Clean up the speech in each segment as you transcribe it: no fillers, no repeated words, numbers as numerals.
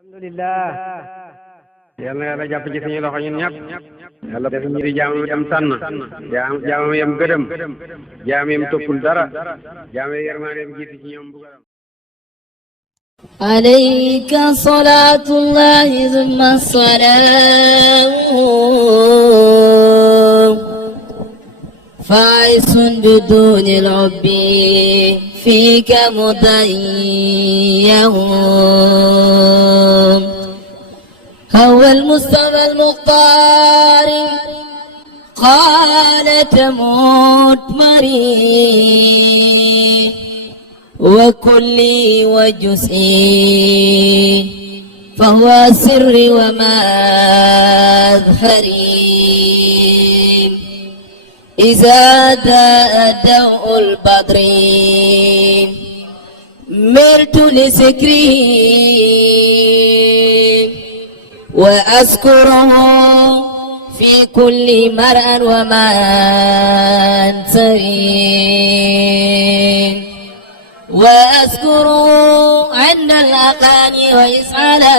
alhamdulillah yàlla na yàlla jàpp ci suñu loxo ñun ñëpp yàlla def ñu di jaamam yam tànn jaamam yam gëdëm jaam yam toppul dara jaam yam yërmaandeem jiitu ci ñoom bugaram عليك صلاة الله ثم السلام فاعس بدون العب فيك مضيّه هو المصطفى المختار قال تموت مريض وكلي وجزئي فهو سر ومظهري إذا داء دوء البدر مرت لسكري وأذكره في كل مرأى ومنزري وأذكر عند الأغاني وإسعالا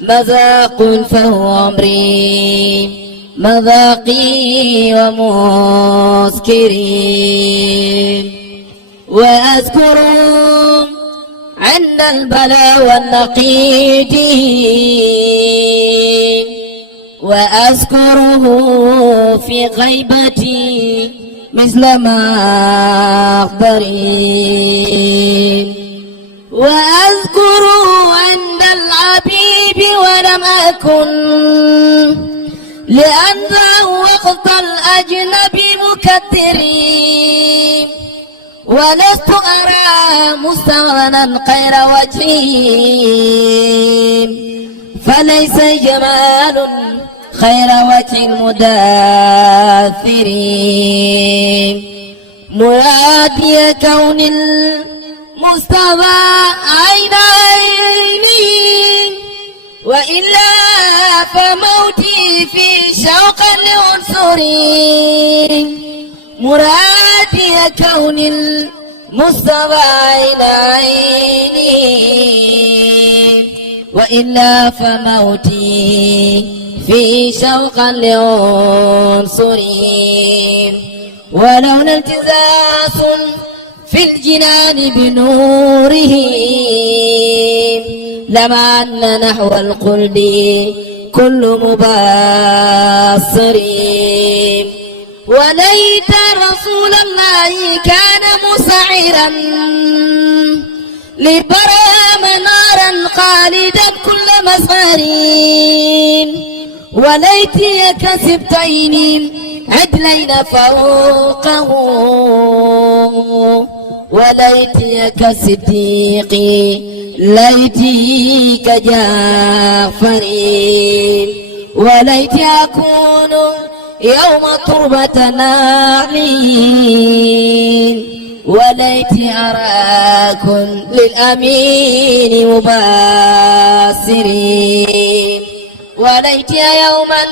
مذاق فهو أمري مذاقي ومسكري وأذكر عند البلاء والنقيد وأذكره في غيبتي مثل ما أخبري وأذكر عند العبيب ولم أكن لأنه وقت الأجنبي مكدري ولست أرى مستغنى غير وجهي فليس جمال خير وجه المداثر مرادي كون المصطفى عين عيني وإلا فموتي في شوق لعنصري مرادي كون المصطفى عين عيني وإلا فموتي في شوق لعنصري ولولا التزاز في الجنان بنوره لما أن نحو القلب كل مبصر وليت رسول الله كان مسعرا لبرام نارا خالدا كل مظهر وليتي كسبتين عدلين فوقه وليتي كصديقي ليتي كجعفر وليتي أكون يوم تربة نعلين وليتي أراكم للأمين مباسرين وليتي يوما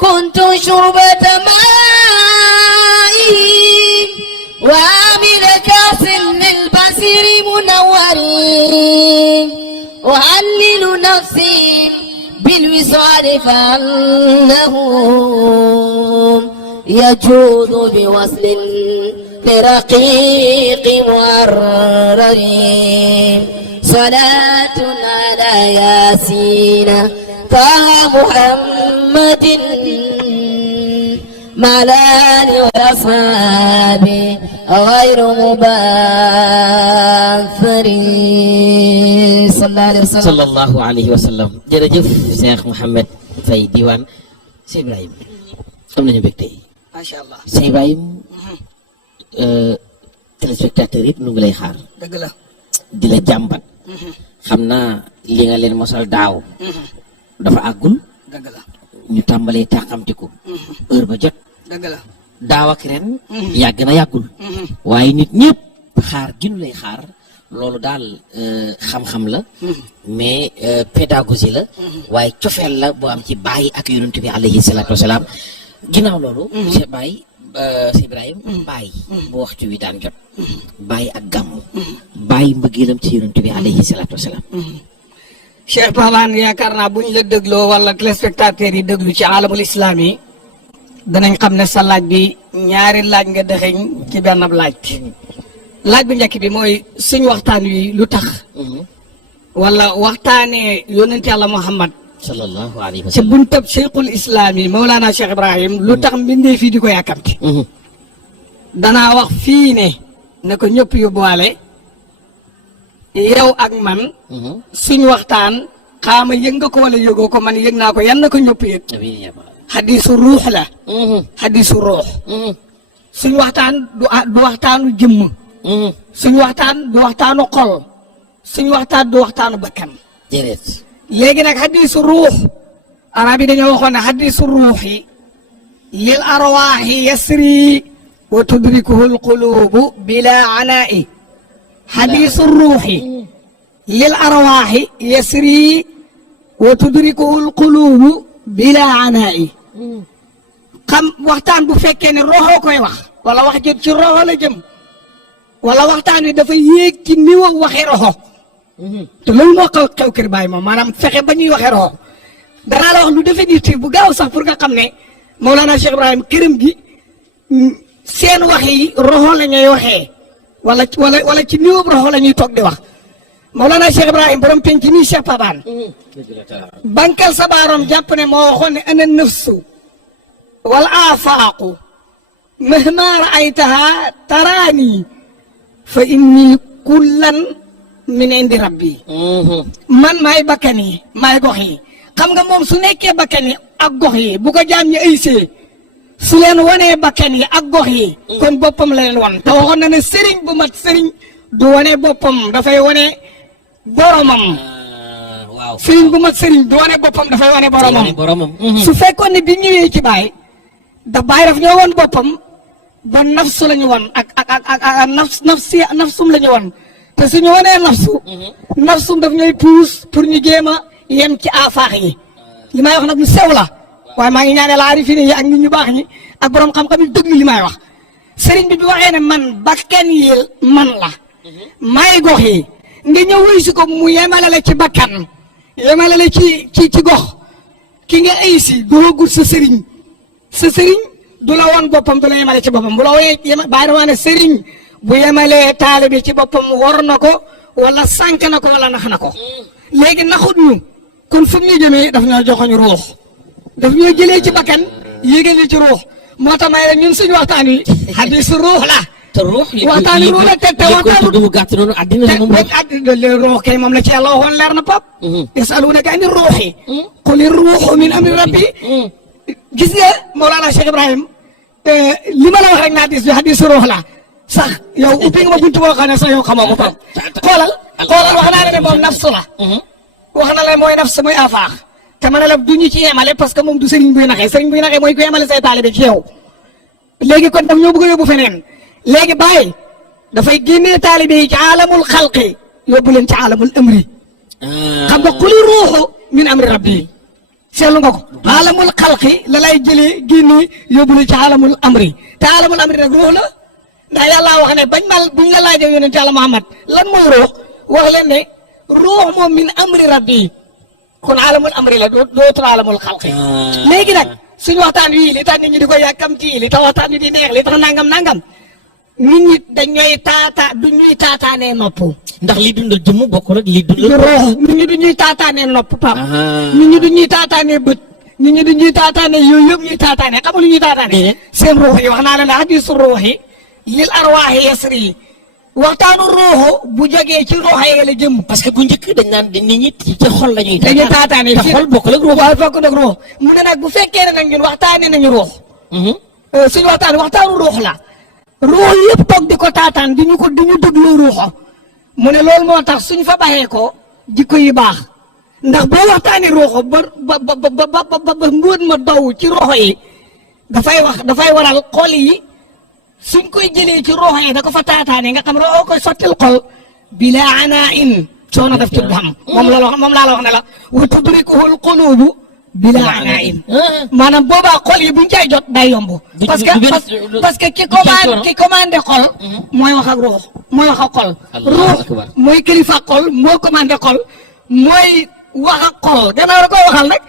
كنت شربة ماء وعامل كاس للبصير منورين أهلل نفسي بالوصال فأنه يجود بوصل لرقيق مؤرر صلاة على ياسين طه محمد مع الآل والأصحاب غير مباثر صلى الله عليه وسلم jërëjëf Cheikh Mouhamed Faye Diwane Cheikh Ibrahim am nañu mbégte yi macha allah Cheikh Ibrahim téléspectateur yëpp nu ngi lay xaar dëgg la di la jàmbat xam naa li nga leen mosal daaw dafa àggul dëgg la ñu tàmbalee tàqamtiku heure ba jot dëgg la daaw ak ren yàgg na yàggul waaye nit ñëpp xaar gi nu lay xaar loolu daal xam-xam la mais pédagogie la waaye cofeel la boo am ci bàyyi ak yonent bi alayhi salaatu wasalaam ginnaaw loolu Cheikh Baye si Ibrahima bàyyi bu waxtu wi daan jot bàyyi ak gàmmu bàyyi mbëggeelam ci yonent bi alayhi salaatu wasalaam. Cheikh Paban yaakaar naa buñ la dégloo wala téléspectateurs yi déglu ci alamul islam yi danañ xam ne sa laaj bi ñaari laaj nga dëxëñ ci benn laaj. laaj bu njëkk bi mooy suñ waxtaan wi lu tax. wala waxtaanee yonent yàlla Muhammad sallallahu alayhi wa ci sallam. buntab cheikhul islam yi Mawlana Cheikh Ibrahim lu tax mbindee fii di ko yàkkamti. danaa wax fii ne ko ñëpp yóbbuwaale yow ak man. suñ waxtaan xaama yëg nga ko wala yëgoo ko man yëg naa ko yan na ko ñëpp yëg. amiin yaa rabbal xadisu ruux la. xadisu ruux. suñ waxtaan du waxtaanu jëmm. suñ waxtaan du waxtaanu xol. suñ waxtaan du waxtaanu bakkan. jërëjëf. léegi nag xadisu ruux. arab yi dañoo waxoon ne xadisu ruux yi. lil arwaaxi yasri wa tudrikuhu alqulubu bila anaa'i. xadisu ruux yi. lil arwaaxi yasri wa tudrikuhu alqulubu bila anaa'i. xam waxtaan bu fekkee ne roxoo koy wax. wala wax jot ci roxo la jëm. wala waxtaan wi dafa yéeg ci niveau waxi roxo. te loolu moo xew kër Baay moom maanaam fexe ba ñuy waxee roxo. danaa la wax lu définitif bu gaaw sax pour nga xam ne Mawlana Cheikh Ibrahim këram gi seen wax yi roxo la ñuy waxee. wala ci niveau roxo la ñuy toog di wax. Mawlana Cheikh Ibrahim borom penc nii Cheikh Paban. bankal sa baaroom jàpp ne moo waxoon ne ana nafsu wal afaaqu mahma raaytaha taraani fa inni kullan min indi rabbi. man maay bakkan yi maay gox yi xam nga moom su nekkee bakkan yi ak gox yi bu ko jaam ñi ay see su leen wanee bakkan yi ak gox yi kon boppam la leen wan te waxoon na ne sëriñ bu mat sëriñ du wane boppam dafay wane boromam. waaw sëriñ bu mat sëriñ du wane boppam dafay wane boromam. su fekkoon ne bi ñëwee ci baay da baay daf ñoo wan boppam ba nafsu la ñu wan ak nafsum la ñu wan te suñu wanee nafsum daf ñooy puus pour ñu jéem a yem ci afaax yi. li may wax nag lu sew la waaye maa ngi ñaanal aarifine yi ak nit ñu baax ñi ak borom xam-xam yi déglu li may wax. sëriñ bi waxee ne man bakkan yi man la may gox yi nga ñëw wuy si ko mu yemale la ci bakkan yemale la ci gox ki nga ay si doogul sa sëriñ du la woon boppam du la yemale ci boppam bu la wooyee bàyyi na ne sëriñ bu yemalee taalibe ci boppam war na ko wala sànq na ko wala nax na ko léegi naxut ñu kon fu mu ñu jëmee daf ñoo joxoñ ruux daf ñoo jëlee ci bakkan yéegal ci ruux moo tax may rek ñun suñu waxtaan wi xadisu ruux la. te ruux waxtaan wi ruux la te waxtaan du mu gàtt noonu àddina la moom ruux kay moom la ci yàlla waxoon leer na pap yasalunaka ani ruuxi quli ruuxu min amri rabbi. gis nga Mawlana Cheikh Ibrahim li ma la wax rek naa dis bi xadisu ruux la sax yow ubbi nga ma buntu boo xam ne sax yow xamoo ko pap xoolal wax naa ne moom nafsu la wax na la mooy nafsu muy afaax te ma ne la du ñu ci yemale parce que moom du sëriñ buy naxee mooy ku yemale say taalibe ci yow léegi kon daf ñoo bëgg a yóbbu feneen léegi bàyyi dafay génnee taalibe yi ci alamul xalqi yóbbu leen ci alamul amri xam nga quli ruuxu min amri rabbi seetlu nga ko alamul xalqi la lay jëlee génnee yóbbu leen ci alamul amri te alamul amri nag ruux la ndax yàlla wax ne buñ la laajee yonent yàlla Muhammad lan mooy ruux wax leen ne ruux moom min amri rabbi kon alamul amri la dootul alamul xalqi léegi nag suñu waxtaan wii li tax nit ñi di ko yàkkamti li tax waxtaan wi di neex li tax nangam nit ñi dañuy du ñuy taataanee nopp. ndax li dundal jëmm bokkul ak li dundal ruux nit ñi du ñuy taataanee nopp pap nit ñi du ñuy taataanee bët nit ñi du ñuy taataanee yooyu yëpp ñuy taataanee xam nga lu ñuy taataanee seen ruux yi wax naa leen ne hadisu ruux yi lil arwaaxi yasri waxtaanu ruuxu bu jógee ci ruux yi la jëm. parce que bu njëkk dañ naan nit ñi ci xol la ñuy taataanee te xol bokkul ak ruux. waaw bokkul ak ruux mu ne nag bu fekkee ne nag ñun waxtaanee nañu ruux. suñu waxtaanu ruux la. ruux yëpp toog di ko taataan di ñu déglu ruuxo mu ne loolu moo tax suñ fa baxee ko jikko yi baax ndax boo waxtaanee ruuxo ba ngóot ma daw ci ruuxo yi dafay waral xol yi suñ koy jëlee ci ruuxo yi da ko fa taataanee nga xam ruuxo koy sottil xol bila anaa in coono daf ci du xam moom laa la wax ne la wa tudrikuhul qulubu bila anain maanaam boobaa xol yi buñ cay jot day yomb parce que ki commandé xol mooy wax ak ruux mooy wax ak xol ruux mooy kilifa xol moo commandé xol mooy wax ak xol gannaaw da koy waxal nag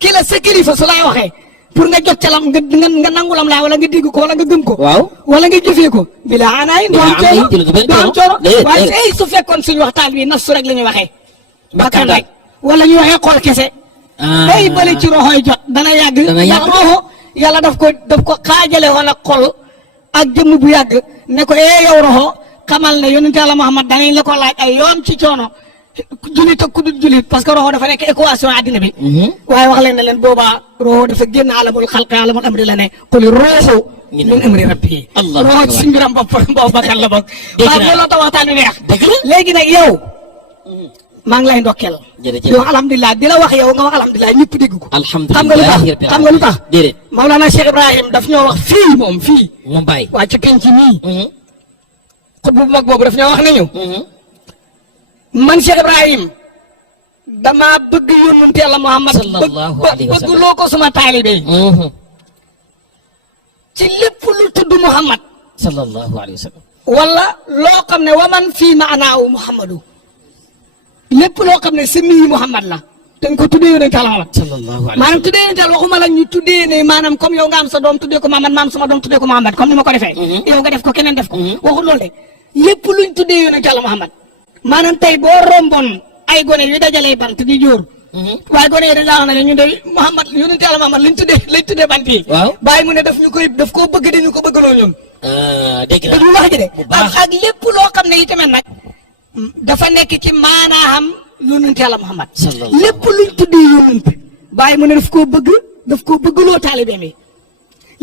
ki la sa kilifa su lay waxee pour nga jot ca lam nga nangulam laa wala nga dégg ko wala nga gëm ko wala nga jëfee ko bila anain doo am coono waaye ay su fekkoon suñu waxtaan bi nafsu rek la ñuy waxee bakkan rek wala ñu waxee xol kese day bëri ci roxoy jot dana yàgg ndax roxo yàlla daf ko xaajale woon ak xol ak jëmm bu yàgg ne ko yow roxo xamal ne yonent Yàlla Muhammad danañ la ko laaj ay yoon ci coono julit ak ku dul julit parce que roxo dafa nekk équation àddina bi waaye wax leen ne leen boobaa roxo dafa génn alamul xalq alamul amri la ne qul ruuxu min amri rabbi roxo ci suñu mbiram bopp bakkan la bokk waaw looloo tax waxtaan wi neex léegi nag yow maa ngi lay ndokkeel yow alhamdulilah di la wax yow nga wax alhamdulilah ñëpp dégg ko xam nga lu tax Mawlana Cheikh Ibrahim daf ñoo wax fii moom Baye waa ci penc nii xut bu mag boobu daf ñoo wax nañu man Cheikh Ibrahim dama bëgg yónnent Yàlla Muhammad bëgg loo ko suma taalibe ci lépp lu tudd Muhammad sallallahu alayhi wa sallam wala loo xam ne waman fii maanaawu Muhammadu lépp loo xam ne sëmmi Muhammad la dañ ko tuddee yonent Yàlla Muhammad sallallahu alayhi maanaam tuddee yonent Yàlla waxuma la ñu tuddee ne maanaam comme yow nga am sa doom tuddee ko Muhammad maam sama doom tuddee ko Muhammad comme ni ma ko defee yow nga def ko keneen def ko waxul loolu de lépp luñ tuddee yonent Yàlla Muhammad maanaam tey boo romboon ay gone yu dajalee bant di jóor waaye gone yi dañ laa wax ne ñu de Muhammad yonent Yàlla Muhammad lañ tuddee bant yi bàyyi mu ne daf koo bëgg dañu ko bëggaloo ñun dégg wax ji de ak lépp loo xam ne itamit nag dafa nekk ci maanaam yonent Yàlla Muhammad lépp luñ tuddee yonent bàyyi mu ne daf koo bëggloo taalibe mi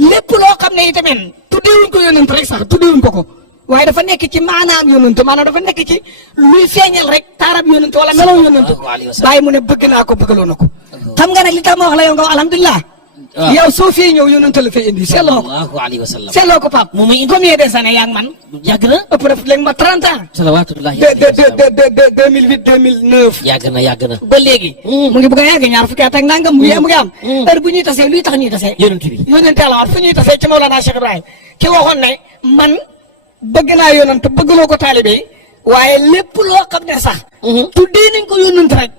lépp loo xam ne itamit tuddeewuñ ko yonent rek sax tuddeewuñ ko waaye dafa nekk ci maanaam yonent maanaam dafa nekk ci luy feeñal rek taarab yonent wala melow yonent bàyyi mu ne bëgg naa ko bëggaloo na ko xam nga nag li tax ma wax la yow nga wax alhamdulilah yow soo fee ñëw yonent la fay indi seetloo ko Pape combien des années yaa ngi man yàgg na ëpp na léegi ma 30 ans salawaatullahi 2008 2009 yàgg na ba léegi mu ngi bëgg a yàgg ñaar fukki at ak nangam mu ngi am heure bu ñuy tasee luy tax ñuy tasee yonent Yàlla fu ñuy tasee ci Mawlana Cheikh Ibrahim ki waxoon ne man bëgg naa yonent bëggloo ko taalibe yi waaye lépp loo xam ne sax tuddee nañ ko yonent rek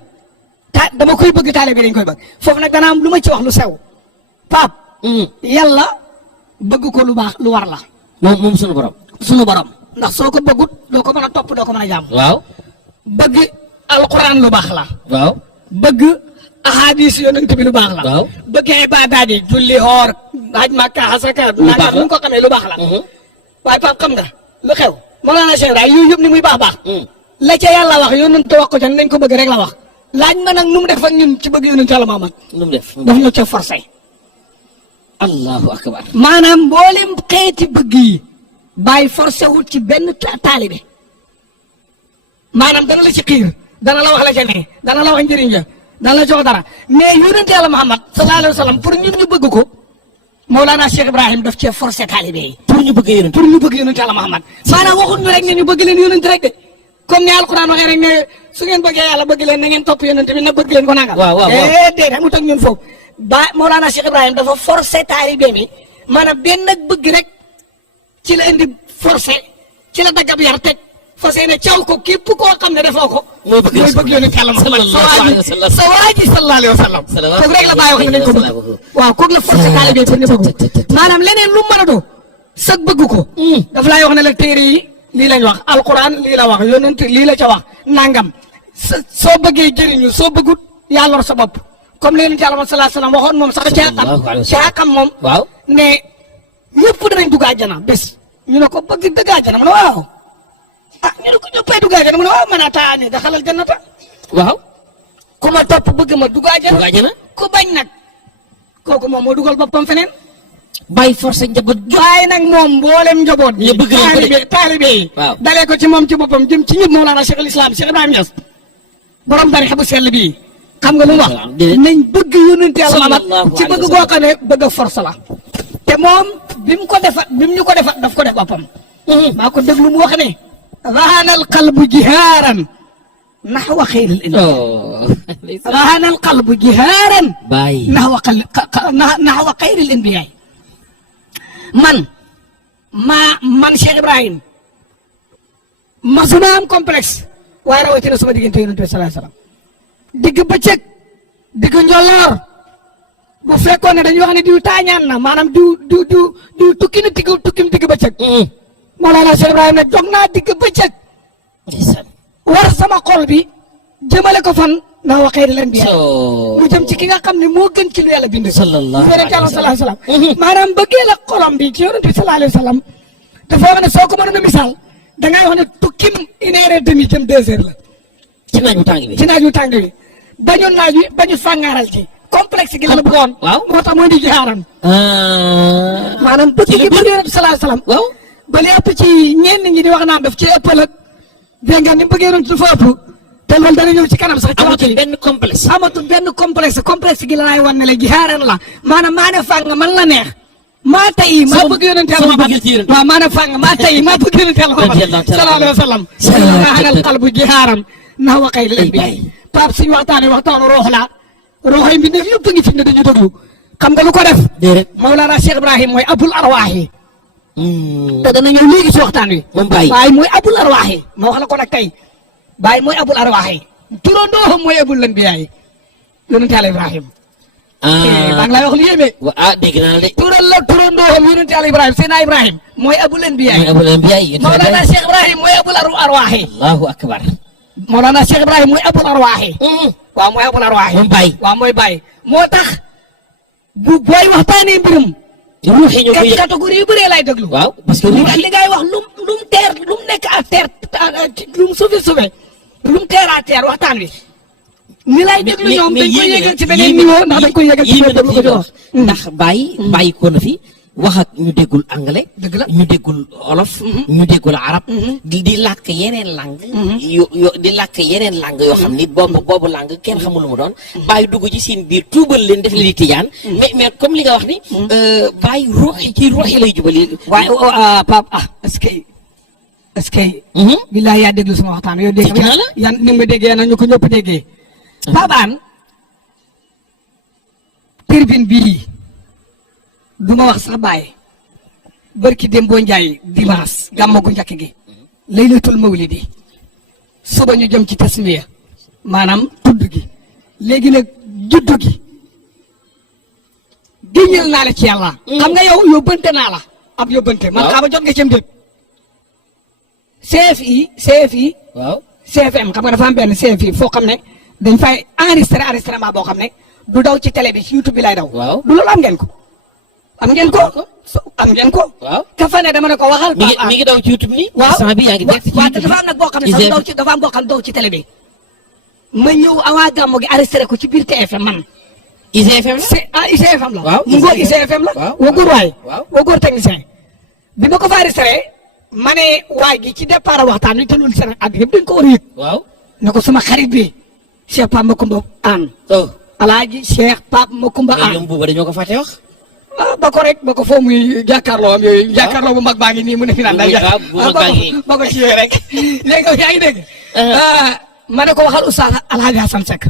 dama koy bëgg taalibe dañ koy bëgg foofu nag dana am lu ma ci wax lu sew Pape yàlla bëgg ko lu baax lu war la moom sunu borom ndax soo ko bëggut doo ko mën a topp doo ko mën a jàmm bëgg alquran lu baax la bëgg ahadis yonent bi lu baax la bëgg ibaadaat yi julli xoor haj makka asaka nanga nu ko xamee lu baax la waaye Pape xam nga lu xew Mawlana Cheikh Ibrahim yooyu yëpp ni muy baax la ca yàlla wax yonent wax ko ca nañ ko bëgg rek la wax laaj ma nag nu mu def ak ñun ci bëgg yonent Yàlla Muhammad nu mu def daf ñoo ca forcé allahu akbar maanaam mboolem xeeti bëgg yi bàyyi forcé wul ci benn taalibe maanaam dana la ci xiir dana la wax la ca ne dana la wax njëriñ la dana la jox dara mais yonent Yàlla Muhammad sallallahu alayhi wa sallam pour ñun ñu bëgg ko Mawlana Cheikh Ibrahim daf cee forcé taalibe yi pour ñu bëgg yonent Yàlla Muhammad maanaam waxut ñu rek ne ñu bëgg leen yonent rek de comme ni alquran waxee rek ne su ngeen bëggee yàlla bëgg leen na ngeen topp yonent bi na bëgg leen ko nangal déedéet amut ak ñun foofu Mawlana Cheikh Ibrahim dafa forcé taalibe mi maanaam benn nag bëgg rek ci la indi forcé ci la daggab yar teg forcé ne caw ko képp koo xam ne defoo ko mooy bëgg yonent Yàlla Muhammad sa waa ji sallallahu alayhi wa sallam kooku rek la bàyyi wax ne nañ ko bëgg waaw kooku la forcé taalibe pour ñu bëgg maanaam leneen lu mën a doo sag bëgg ko daf laay wax ne la téere yi lii lañ wax alquran lii la wax yonent lii la ca wax nangam soo bëggee jëriñu soo bëggut yaa lor sa bopp comme li yonent Yàlla sallallahu alayhi wa sallam waxoon moom sax caa xam moom ne ñëpp danañ dugg àjjana bés ñu ne ko bëgg dëgg àjjana mu ne waaw ñu ne ko ñëppay dugg àjjana mu ne waaw man ataani daxalal jannata ku ma topp bëgg ma dugg àjjana ku bañ nag kooku moom moo dugal boppam feneen bàyyi forcé njaboot waaye nag moom mboolem njaboot ñu bëgg taalibe yi dalee ko ci moom ci boppam jëm ci ñëpp Mawlana Cheikh al Islam Cheikh Ibrahima Niass borom tarixa bu sell bii xam nga lu mu wax nañ bëgg yonent Yàlla Muhammad ci bëgg goo xam ne bëgg a force la te moom bi mu ñu ko defat daf ko def boppam maa ko déglu mu wax ne rahanal qalbu jihaaran naxwa xayril anbiyaa oh rahana al qalbu jihaaran bàyyi naxwa xayril anbiyaa man Cheikh Ibrahim masuma am complexe waaye rawatina sama diggante yonent bi sallallahu alayhi wasallam digg bëccëg digg njolloor bu fekkoon ne dañuy wax ne diw taañaan na maanaam diw tukki na tukkim digg bëccëg Mawlana Cheikh Ibrahim ne jog naa digg bëccëg war sama xol bi jëmale ko fan naa wa xayril anbiyaa mu jëm ci ki nga xam ne moo gën ci lu yàlla bind sallallahu alayhi wa sallam maanaam bëggee la xolam bi ci yonent bi sallallahu alayhi wa sallam dafa wax ne soo ko mënoon a misaal da ngay wax ne tukkim 1h30 jëm 2h la ci naaj bu tàng bi ci naaj bu tàng bi bañu naaj wi bañu fàngaaral ci complexe gi la bëggoon waaw moo tax moo di jihaaram maanaam bëgg gi bëgg yonent bi sallallahu alayhi wa sallam waaw ba li ëpp ci ñenn ñi di wax naan daf ci ëppal ak dégg nga ni mu bëggee yonent dafa ëpp te loolu dana ñëw ci kanam sax. amatul benn complexe. amatul benn complexe gi la laay wan ne la jihaaran la maanaam maa ne fàng man la neex maa tey maa bëgg yonent Yàlla waaw maa ne fàng maa tey maa bëgg yonent Yàlla sallallahu alayhi wa sallam rahanal qalbu jihaaran na wa xayril anbiyaa Pape suñu waxtaanu roox la roox yi mbindeef yëpp a ngi fi ne dañu déglu xam nga lu ko def Mawlana Cheikh Ibrahim mooy abul arwaax yi te dana ñëw léegi ci waxtaan wi moom Baye Baye mooy abul arwaax yi ma wax la ko nag tey Baye mooy abul arwaax yi turandoo mooy abul anbiyaa yi yonent Yàlla Ibrahim maa ngi lay wax lu yéeme dégg naa de turandoo yonent Yàlla Ibrahim Seydina Ibrahim mooy abul anbiyaa yi mooy abul anbiyaa yi Mawlana Cheikh Ibrahim mooy abul arwaax yi allahu akbar Mawlana Cheikh Ibrahim mooy abul arwaax yi waaw mooy abul arwaax yi moom Baye waaw mooy Baye moo tax bu booy waxtaanee mbirum ruux yi ñoo koy yëg catégorie yu bëree lay déglu waaw parce que ruux yi li ngay wax lum teer lum nekk à terre lum suufe lum teer à terre waxtaan wi ni lay déglu ñoom dañ koy yëgal ci beneen niveau ndax dañ koy yëgal ci beneen niveau ko jox ndax bàyyi ko na fi wax ak ñu déggul anglais dëgg la ñu déggul olof ñu déggul arab di làkk yeneen langue di làkk yeneen langue yoo xam ni boobu langue kenn xamul lu mu doon bàyyi dugg ci seen biir tuubal leen def leen di tijaan mais comme li nga wax ni bàyyi ruux yi lay jubali waaye Pape est-ce que billaay yaa déglu sama waxtaan yow dégg naa la yan ni nga déggee na ñu ko ñëpp déggee Pape Hann turbine bii du ma wax sax Baye barki Dembo Njaay dimanche gàmmu gu njëkk gi laylatul mawlidi suba ñu jëm ci tasmiya maanaam tudd gi léegi nag juddu gi génneel naa la ci yàlla xam nga yow yóbbante naa la ab yóbbante man xam nga jot nga cem déet CFI waaw CFM xam nga dafa am benn CFI foo xam ne dañ fay enregistrement boo xam ne du daw ci télé bi ci YouTube bi lay daw waaw du loolu am ngeen ko am ngeen ko waaw ka fa ne dama ne ko waxal mi ngi daw ci YouTube ni waaw instant bi yaa ngi direct ci waaw te dafa am nag boo xam ne sax dafa am boo xam ne daw ci télé bi ma ñëw awaa gàmmu gi enregistré ko ci biir TFM man ICFM la ICFM la waaw mu ngoo ICFM la wa góor waay wa góor technicien bi ma ko fa enregistré ma ne waay gi ci départ waxtaan wi te loolu seen ak yëpp dañ ko war a yëg waaw ne ko sama xarit bi Cheikh Pape Makumba Aan alaaji Cheikh Pape Makumba Aan ñoom booba dañoo ko fàtte wax ba ko rek ba ko foo muy jàkkaarloo am yooyu jàkkaarloo bu mag baa ngi nii mu ne fi naan day ba ko ci yooyu rek léegi yaa ngi dégg ma ne ko waxal Oustaz Alhaji Hassan Seck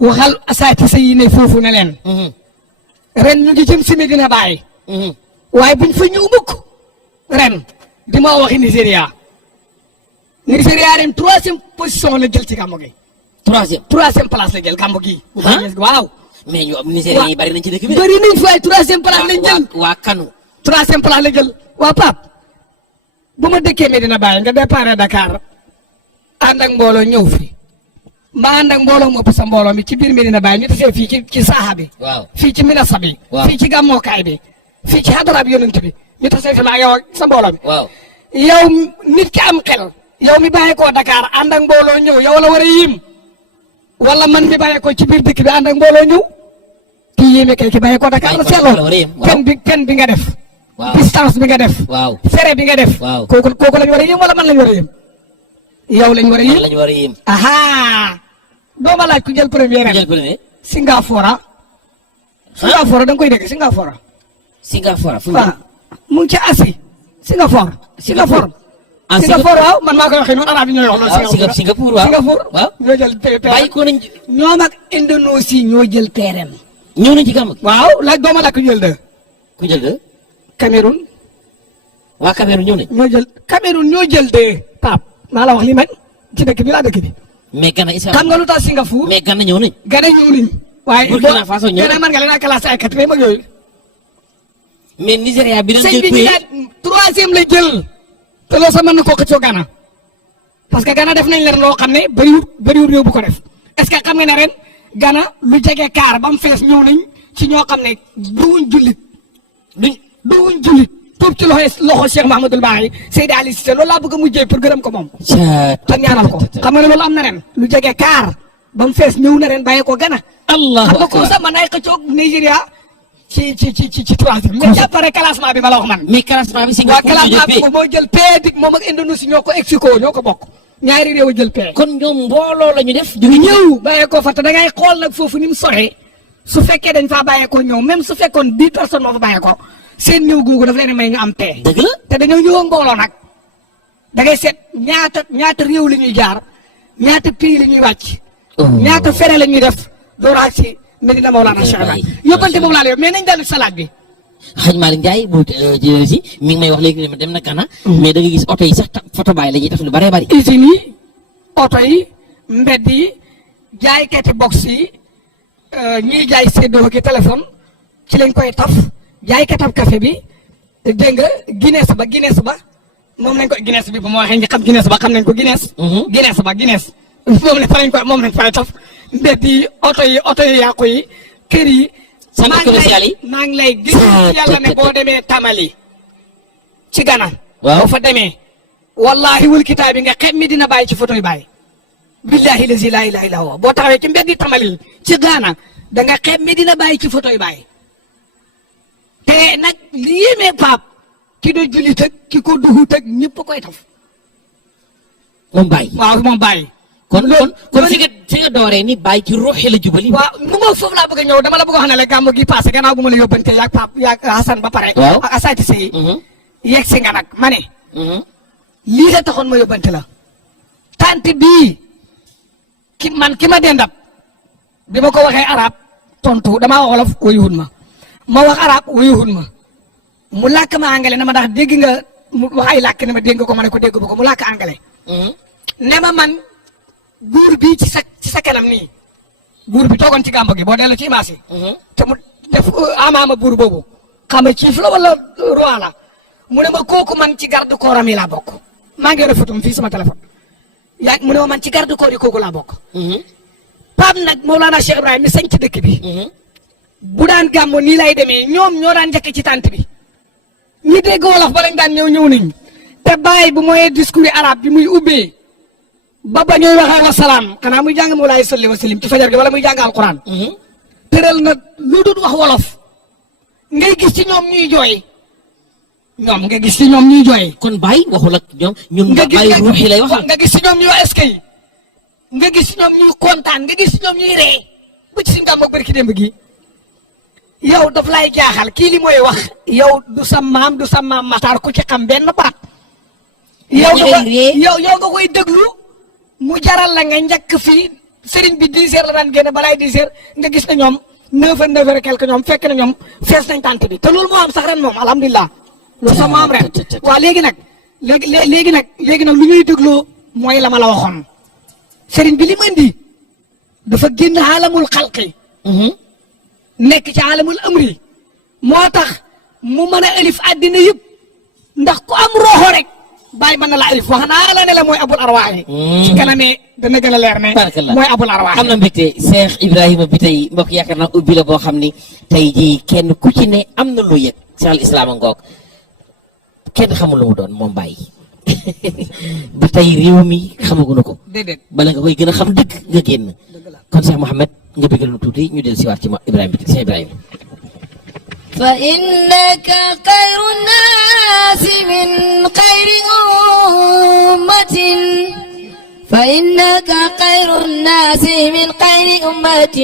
waxal asaati sa yi ne foofu ne leen ren ñu ngi jëm si Medina Baye waaye buñ fa ñëw mukk ren di ma waxi Nigéria ren 3e position la jël ci gàmmu gi 3e place la jël gàmmu gi waaw mais ñu am Nigéria yi bari nañ ci dëkk bi bari nañ fay 3e place lañ jël waa Kano 3e place la jël waa Pape bu ma dëkkee Medina Baye nga départ Dakar ànd ak mbooloo ñëw fi mbaa ànd ak mbooloo mu ëpp sa mbooloo mi ci biir Medina Baye ñu tasee fii ci saaxa bi fii ci minasa bi fii ci gàmmookaay bi fii ci xadara bi yonent bi ñu tasee fi ma ak yow ak sa mbooloo mi yow nit ki am xel yow mi bàyyi koo Dakar ànd ak mbooloo ñëw yow la war a yim wala man mi bàyyi ko ci biir dëkk bi ànd ak mbooloo ñëw kii yéeme kay ki bàyyi ko Dakar la seetloo pen bi nga def distance bi nga def fere bi nga def kooku lañ war a yim wala man lañ war a yim yow lañ war a yim aha doo ma laaj ku jël premier ren Singapore da nga koy dégg Singapore fu mu ngi ci Asie Singapore ah Singapour waaw man maa koy waxee noonu arab yi ñooy wax loolu. Singapour waaw Singapour waaw ñoo jël PRM bàyyi ko nañ. ñoom ak Indonésie ñoo jël PRM. ñëw nañ ci gàmm. waaw laaj dooma la ku jël de. ku jël de. Cameroun. waa Cameroun ñëw nañ. ñoo jël de. Pape maa la wax li man ci dëkk bi laa dëkk bi. mais Ghana isa. xam nga lu tax Singapour. mais Ghana ñëw nañ. Ghana ñëw nañ. waaye Burkina Faso ñëw nañ. Ghana man nga leen a classé ay quatrième ak yooyu. mais Nigéria bi dañ sëñ jël bi ñu naan troisième la jël. te loolu sax mën na koo xëccoo Ghana. parce que Ghana def nañ leen loo xam ne bëriwul réew bu ko def est-ce que xam nga ne ren Ghana lu jege kaar ba mu fees ñëw nañ ci ñoo xam ne duwuñ jullit duwuñ jullit tuub ci loxo Cheikh Mahamadul Baaxi Seydi Ali Cissé loolu laa bëgg a mujjee pour gërëm ko moom. te ñaanal ko xam nga ne loolu am na ren lu jege kaar ba mu fees ñëw na ren bàyyi ko Ghana. allahu akbar xam nga ko sax man ay xëccoog Nigéria ci troisième. mais jàppare classement bi ma la wax man. mais classement bi waaw Singapour classement bi moo jël paie dik moom ak Indonésie ñoo ko exiko ñoo ko bokk ñaari réew a jël paie. kon ñoom mbooloo la ñu def. ñu ñëw bàyyeekoo fa te da ngay xool nag foofu ni mu soree su fekkee dañ faa bàyyeekoo ñëw même su fekkoon 10 personnes moo fa bàyyeekoo seen ñëw googu daf leen may ñu am paie. dëgg la te dañoo ñëw ak mbooloo nag da ngay seet ñaata réew la ñuy jaar ñaata pays la ñuy wàcc. ñaata fere la ñuy def dooraa ci Medina Mawlana Cheikh Ibrahim yóbbante boobu laa la yor mais nañ dellu salaat bi. xaj Malick Ndiaye bu jëlee si mi ngi may wax léegi ne ma dem na Ghana. mais da nga gis oto yi sax photo baay la ñuy def lu bëree bëri. usines yi oto yi mbedd yi jaaykati box yi ñiy jaay séddoo ki téléphone ci lañ koy taf jaaykatab café bi dégg nga Guinness ba moom lañ koy Guinness bi bu ma waxee ñi xam Guinness ba xam nañ ko Guinness. Guinness moom lañ fay taf mbedd yi oto yi yàqu yi kër yi. centre commercial yi maa ngi lay gis yàlla ne boo demee Tamali ci Ghana. waaw boo fa demee. wallahi wal kitaab bi nga xem mi dina bàyyi ci photo yi bàyyi. billahi lazi laa ilaaha illa huwa boo taxawee ci mbeddi Tamali ci Ghana da nga xem mi dina bàyyi ci photo yi bàyyi. te nag li yéemee Pape ki do jullit ak ki ko duhut ak ñëpp koy taf. moom bàyyi. waaw moom bàyyi. kon fi nga dooree ni bàyyi ci ruuxi la jubali. waaw mu nga foofu laa bëgg a ñëw dama la bëgg a wax ne la gàmmu gi passé gannaaw bu ma la yóbbante yaag Pape yaag Hassan ba pare. waaw ak Asati Sey. yegg si nga nag ma ne. lii la taxoon ma yóbbante la. tant bii ki ma dendab bi ma ko waxee arab tontu damaa wax wolof wuyuhun ma wax arab wuyuhun ma mu làkk ma anglais ne ma ndax dégg nga mu wax ay làkk ne ma dégg nga ko ma ne ko dégg ba ko mu làkk anglais. ne ma man. buur bii ci sa kanam nii buur bi toogoon ci gàmbo gi boo delloo ci image yi. te mu def amaama buur boobu xam nga ciif la wala roi la mu ne ma kooku man ci garde corps am yi laa bokk maa ngi yore photo fii sama téléphone yaa mu ne ma man ci garde corps yi kooku laa bokk. Pape nag Mawlana Cheikh Ibrahim mi sañ ci dëkk bi. bu daan gàmmo nii lay demee ñoom ñoo daan njëkk ci tànt bi ñi dégg wolof ba lañ daan ñëw nañ te bàyyi bu mooy discours yi arabe bi muy ubbee. ba ñuy waxee wa salaam xanaa muy jàng Mawlaay salli wa sallim ci fajar gi wala muy jàng alquran. tëral na lu dul wax wolof. ngay gis ci ñoom ñuy jooy. nga gis ci ñoom ñuy jooy. kon Baye waxul ak ñoom. ñun Baye ruuxi lay waxal. nga gis ci ñoom ñuy wax est-ce que nga gis ci ñoom ñuy kontaan nga gis ci ñoom ñuy ree ba ci suñu gàmm ak barki démb gi. yow daf lay jaaxal kii li mooy wax. yow du sa maam Matar ku ci xam benn baat. yow nga koy déglu. mu jaral la nga njëkk fii sëriñ bi 10 heures la daan génne balaay 10 heures nga gis na ñoom 9 heures quelque ñoom fekk na ñoom fees nañ tànt bi te loolu moo am sax ren moom alhamdulilah. loolu sax moo am ren waaw léegi nag lu ñuy dégloo mooy la ma la waxoon sëriñ bi li mu indi dafa génn alamul xalqi nekk ci alamul amri moo tax mu mën a alif àddina yëpp ndax ku am roxo rek. Baye mën na la alif wax naa la ne la mooy abul arwaax yi. ci kanamee dana gën a leer ne. mooy abul arwaax yi. am na mbégte Cheikh Ibrahima bi tey mbokk yaakaar naa ubbi la boo xam ni tey jii kenn ku ci ne am na lu yëg Cheikh al Islam ngoog kenn xamul lu mu doon moom Baye ba tey réew mi xamaguñu ko. déedéet bala nga koy gën a xam dëgg nga génn. kon Cheikh Mouhamed nga bëggal lu tuuti ñu del siwaat ci Ibrahima bi tey Cheikh Ibrahima. فإنك خير الناس من خير أمة فإنك خير الناس من خير أمة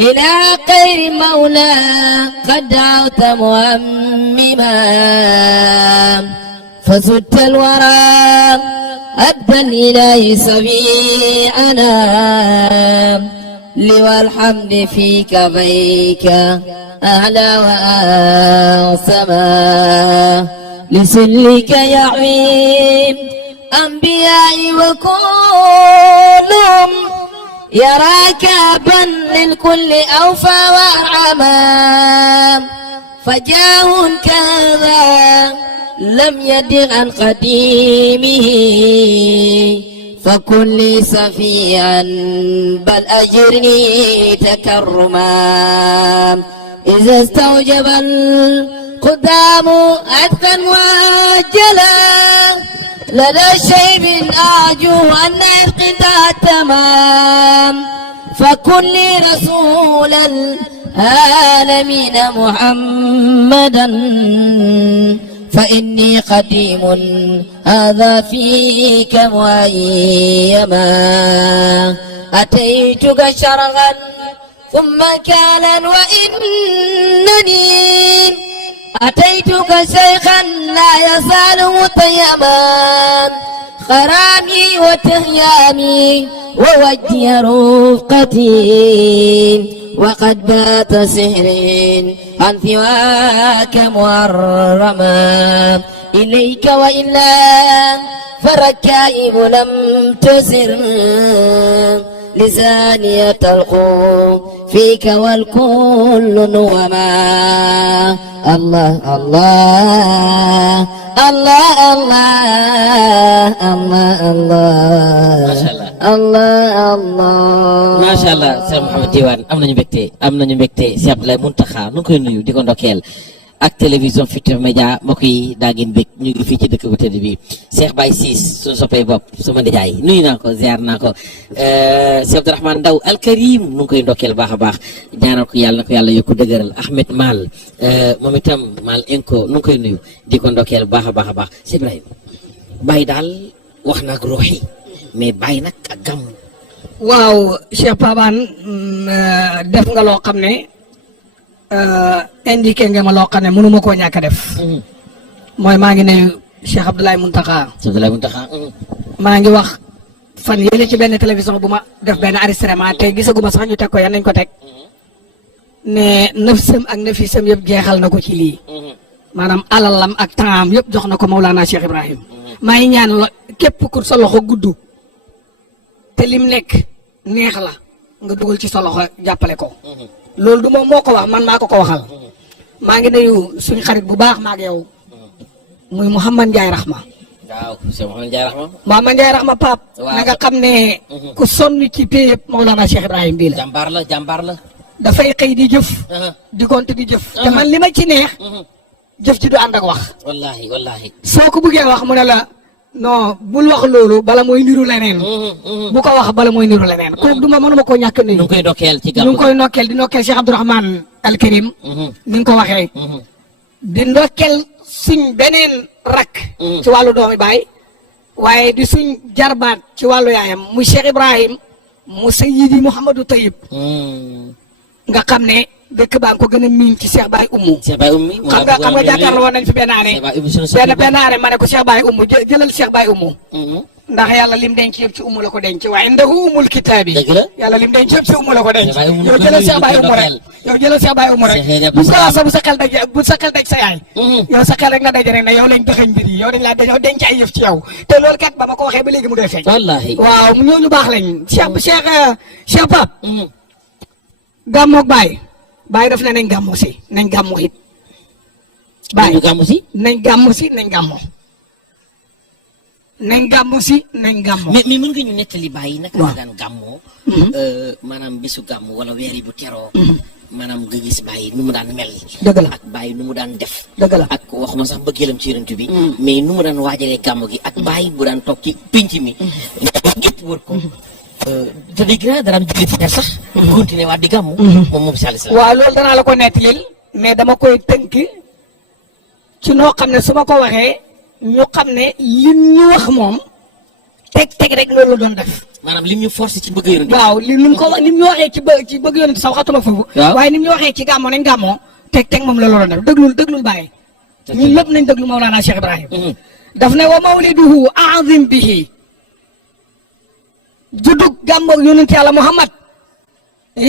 إلى خير مولى قد دعوت مؤمما فزدت الورى أبدى الإله سبيعنا لوى الحمد فيك بيك أعلى وأعصما لسلك يعويم أنبيائي وكلهم يراك أبا للكل أوفى وأرحما فجاه كذا لم يدغ عن قديمه فكن لي سفيعا بل أجرني تكرما إذا استوجب القدام عتقا واجلا لدى شيب أعجو أن القطاع تمام فكن لي رسول العالمين محمدا فإني قديم هذا فيك مؤيما أتيتك شرغا ثم كالا وإنني أتيتك شيخا لا يزال متيما خرامي وتهيامي ووجهي رفقتي وقد بات سهر عن ثواك محرما إليك وإلا فركائب لم تسر لساني تلقو فيك والكل نوما الله الله الله الله الله الله Allah Masya Allah, Cheikh Mouhamed Diwane am nañu mbégte Cheikh Abdoulaye Mountakha nu ngi koy nuyu di ko ndokkeel ak télévision Futurs Médias mbokk yi daa ngeen bég ñu ngi fii ci dëkk bu tëdd bi Cheikh Baye Ciss suñu soppee bopp sama ndijaay nuyu naa ko ziar naa ko Cheikh Abdourahmane Ndaw Al Karim nu ngi koy ndokkeel baax a baax ñaanal ko yàlla na ko yàlla yokku dëgëral Ahmed Mal moom itam Mal Enko nu ngi koy nuyu di ko ndokkeel baax a baax a baax Cheikh Ibrahima Baye daal wax na ak ruux yi mais Baye nag ak gàmm. waaw Cheikh Paban def nga loo xam ne indiqué nga ma loo xam ne mënu ma koo ñàkk a def. mooy maa ngi ne Cheikh Abdoulaye Mountakha. Cheikh Abdoulaye Mountakha. maa ngi wax fan yële ci benn télévision bu ma def benn enregistrement te gisaguma sax ñu teg ko yan nañ ko teg ne nëfsam ak nëfisam yëpp jeexal na ko ci lii. maanaam alalam ak temps yëpp jox na ko Maulana Cheikh Ibrahim. maa ngi ñaan la képp ku sa loxo gudd te lim nekk neex la nga dugal ci sa loxo jàppale ko. loolu du moom moo ko wax man maa ko waxal. maa ngi nuyu suñu xarit bu baax maa ak yow muy Mouhamad Ndiaye Rahma. waaw monsieur Mouhamad Ndiaye Rahma. Mouhamad Ndiaye Rahma Pape. waaw na nga xam ne ku sonn ci pay yëpp Maulana Cheikh Ibrahim bii la. jàmbaar la. dafay xëy di jëf. di compte di jëf. te man li ma ci neex. jëf ci du ànd ak wax. wallaahi. soo ko bëggee wax mu ne la non bul wax loolu bala mooy niru leneen. bu ko wax bala mooy niru leneen. kooku du ma mënuma koo ñàkk nuyu. ñu ngi koy ndokkeel ci gàmm. ñu ngi koy ndokkeel di ndokkeel Cheikh Abdourahmane Al Karim. ni nga ko waxee. di ndokkeel suñ beneen rakk. ci wàllu doomi baay. waaye di suñ jarbaat ci wàllu yaayam muy Cheikh Ibrahim mu Sayyidi Mouhamadou Tayyib. nga xam ne dëkk baa ngi ko gën a miin ci Cheikh Baye Oumou. Cheikh Baye Oumou. xam nga jàkkaarloo woon nañ fi benn année. benn année ma ne ko Cheikh Baye Oumou jëlal Cheikh Baye Oumou. ndax yàlla lim denc yëpp ci Oumou la ko denc waaye ndaxu umul kitaabi. dëgg la yàlla lim denc yëpp ci Oumou la ko denc. yow jëlal Cheikh Baye Oumou rek yow jëlal Cheikh Baye Oumou rek. bu ko bu sa xel daj sa yaay. yow sa xel rek na daj rek ne yow lañ dëxëñ mbir yi yow dañ laa dañoo denc ay yëf ci yow te loolu kat ba ma ko waxee ba léegi mu ngi feeñ. wallaahi waaw ñooñu baax lañ Cheikh Pape. gàmmoog Baye Baye daf ne nañ gàmmu si nañ gàmmu it. Baye gàmmu si. nañ gàmmu si nañ gàmmu. nañ gàmmu si nañ gàmmu. mais mën nga ñu nettali Baye naka la daan gàmmoo. maanaam bisu gàmmu wala weer yi bu teroo. maanaam nga gis Baye nu mu daan mel. dëgg la ak Baye nu mu daan def. dëgg la ak waxuma sax bëggeelam ci yonent bi. mais nu mu daan waajalee gàmmu gi ak Baye bu daan toog ci pénc mi. ñëpp wër ko. te dégg naa daan jóge ci sax. continuer waat di gàmmu. moom si àll si waaw loolu danaa la ko nettalil mais dama koy tënk ci noo xam ne su ma ko waxee ñu xam ne lim ñu wax moom teg rek loolu la doon def. maanaam lim ñu forcé ci bëgg yonent bi. waaw lim ñu waxee ci bëgg yonent sax waxatuma foofu. waaye nim ñu waxee ci gàmmoo nañ gàmmoo teg moom la doon def déglul Baye. ñun lépp nañ déglu Maulana Cheikh Ibrahim. daf ne wa mawliduhu a'zim bihi juddug gàmmoog yonent yàlla Muhammad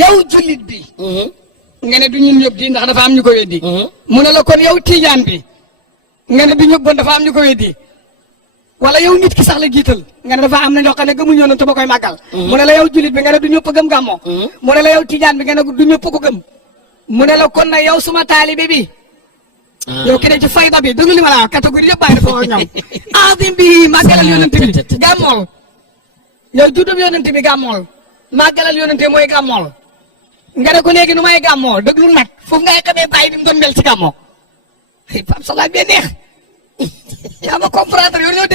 yow jullit bi nga ne du ñun ñëpp di ndax dafa am ñu ko weddi mu ne la kon yow tiijaan bi nga ne du ñëpp bon dafa am ñu ko weddi wala yow nit ki sax la jiital nga ne dafa am na ñoo xam ne gëmuñu yonent ba koy màggal mu ne la yow jullit bi nga ne du ñëpp gëm gàmmoo mu ne la yow tiijaan bi nga ne du ñëpp ko gëm mu ne la kon na yow suma taalibe bi yow ki ne ci fayda bi dëgg li ma la wax catégorie yëpp bàyyi dafa wax ñoom azim bi màggalal yonent bi gàmmool yow juddum yonent bi gàmmool màggalal yonent mooy gàmmool nga ne ko léegi nu may gàmmoo dëglu nag foofu ngay xamee bàyyi ni mu doon mel ci gàmmoo Pape Salah bee neex yaa ma comprendre yow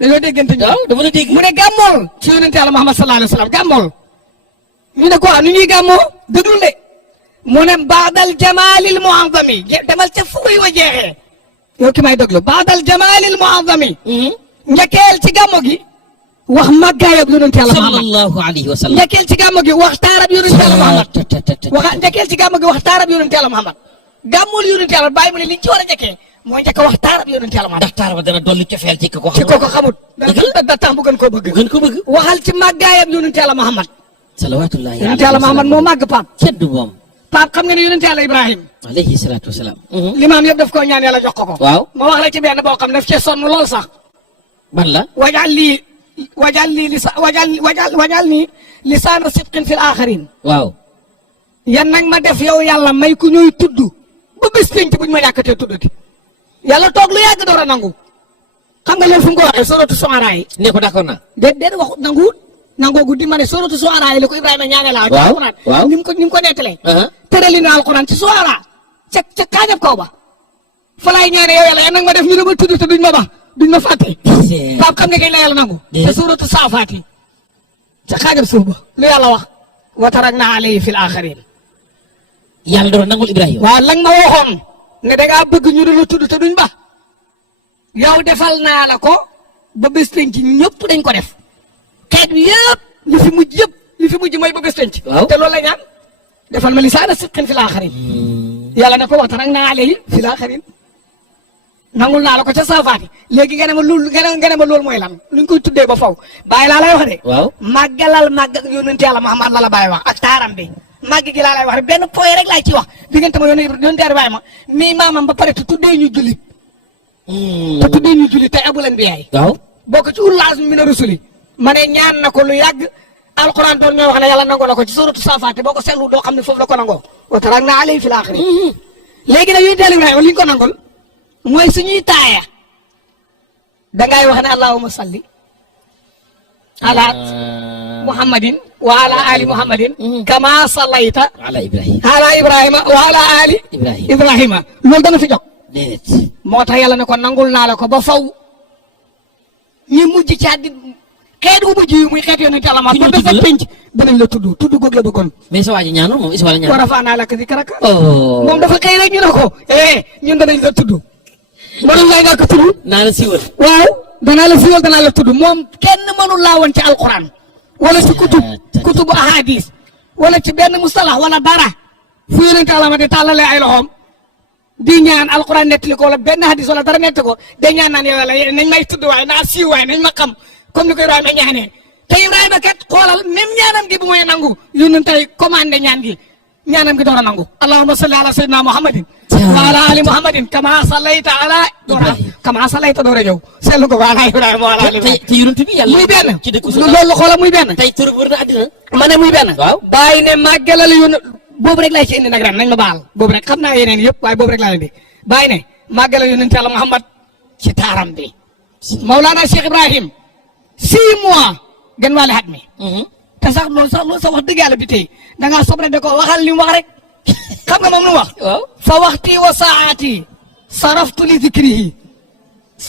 dañoo déggante ñu dama la dégg mu ne gàmmool ci yonent yàlla Muhammad sallallahu alayhi wa sallam gàmmool ñu ne ko nu ñuy gàmmoo dëglu de mu ne baadal jamaalil mu'azzami demal ca fu koy wa jeexee yow ki may déglu baadal jamaalil mu'azzami njëkkeel ci gàmmo gi wax màggaayab yonent yàlla Muhammad sallallahu alayhi wa sallam njëkkeel ci gàmmo gi wax taarab yonent yàlla Muhammad njëkkeel ci gàmmo gi wax taarab yonent yàlla Muhammad gàmmul yonent yàlla bàyyi mu ne liñ ci war a njëkkee mooy njëkk a wax taarab yonent yàlla Muhammad ndax taarab dana dolli cofeel ci ko ci kooku xamut da tax bu gën koo bëgg waxal ci màggaayab yonent yàlla Muhammad salawaatullahi yonent yàlla Muhammad moo màgg Pape ceddu moom Pape xam nga ne yonent yàlla Ibrahim alayhi salaatu wasalaam limaam yëpp daf koo ñaan yàlla jox ko ko waaw ma wax la ci benn boo xam daf cee sonn lool sax ban la wajal nii lisaana sidqin fil aaxirin waaw yan nag ma def yow yàlla may ku ñuy tudd ba bés pénc buñ ma ñàkkatee tuddati yàlla toog lu yàgg door a nangu xam nga leen fu mu ko waxee suratu Suara yi ne ko d'accord naa déet waxut nanguwut nangoo guddi ma ne suratu Suara yi la ko Ibrahima ñaane laa waaw ni mu ko nettalee tërali na alquran ci Suara ca kaajab kaw ba fa laay ñaane yow yàlla yan nag ma def ñu ne ma tudd te duñ ma fàtte Pape xam nga kañ la yàlla nangu te suratu Saafaat yi ca kaajab suuf ba lu yàlla wax wa tarakna alayhi fil aaxirin yàlla doon nangul Ibrahima waaw lang ma waxoon ne dangaa bëgg ñu ne la tudd te duñ ba yow defal naa la ko ba bés penc ñëpp dañ ko def xeet bi yëpp li fi mujj mooy ba bés penc te loolu la ñaan defal ma lisaana sidqin fil aaxirin yàlla ne ko wa tarakna alayhi fil aaxirin nangul naa la ko ca saafaati léegi nga ne ma loolu mooy lan luñ koy tuddee ba faw bàyyi laa lay wax de waaw màggalal màgg yonent yàlla Muhammad la bàyyi wax ak taaram bi màgg gi laa lay wax benn point rek laay ci wax diggante ma yonent yàlla bàyyi ma mii maamam ba pare te tuddee ñu jullit te abul anbiyaay waaw bokk ci ulul azmi mina rusuli ma ne ñaan na ko lu yàgg alquran doon ñoo wax ne yàlla nangoo la ko ci suratu saafaati boo ko seetlu doo xam ne foofu la ko nangoo wa tarakna alayhi fil aaxirin léegi nag yonent yàlla Ibrahima li ñu ko nangol mooy suñuy taaya dangay wax ne allahumma salli ala muhammadin wa ala ali muhammadin kama sallayta ala ibrahima wa ala ali ibrahima loolu dana fi jóg déedéet moo tax yàlla ne ko nangul naa la ko ba faw ñi mujj ci àddi xeet wu mujj yi muy xeet yonent yàlla ma ba dafa pénc danañ la tudd goog la bëggoon mais sa waa ji ñaanul moom is wala ñaan wa rafa'naa laka zikraka moom dafa xëy rek ñu ne ko ñun danañ la tudd mënul lay nga ko tudd naa la siiwal waaw danaa la tudd moom kenn mënul laa woon ci alquran wala ci kutubu ahadis wala ci benn mustalax wala dara fu yonent yàlla ma di tàllale ay loxoom di ñaan alquran nettali ko wala benn hadis wala dara nettali ko day ñaan naan yow yàlla nañ may tudd waaye naa siiw waaye nañ ma xam comme ni ko Ibrahima ñaanee te Ibrahima kat xoolal même ñaanam gi bu mooy nangu yónent tay commandé ñaan gi ñaanam gi door a nangu allahumma salli ala sayyidina muhammadin wa ala ali muhammadin kama sallayta ala door a ñëw seetlu ko ala Ibrahima wa ala ali te yonent bi yàlla muy benn ci dëkku loolu xoolal muy benn tey tur wër na àddina ma ne muy benn waaw bàyyi ne màggalal yónent boobu rek lay ci indi nag ren nañ ma baal boobu rek xam naa yeneen yëpp waaye boobu rek laa leen di bàyyi ne màggalal yonent yàlla Muhammad ci taaram bi Mawlana Cheikh Ibrahim 6 mois gën waale xat mi te sax loolu sax wax dëgg yàlla bi tey da ngaa sobre de ko waxal li mu wax rek xam nga moom lu mu wax fa waxti wa saati saraftu li zikrihi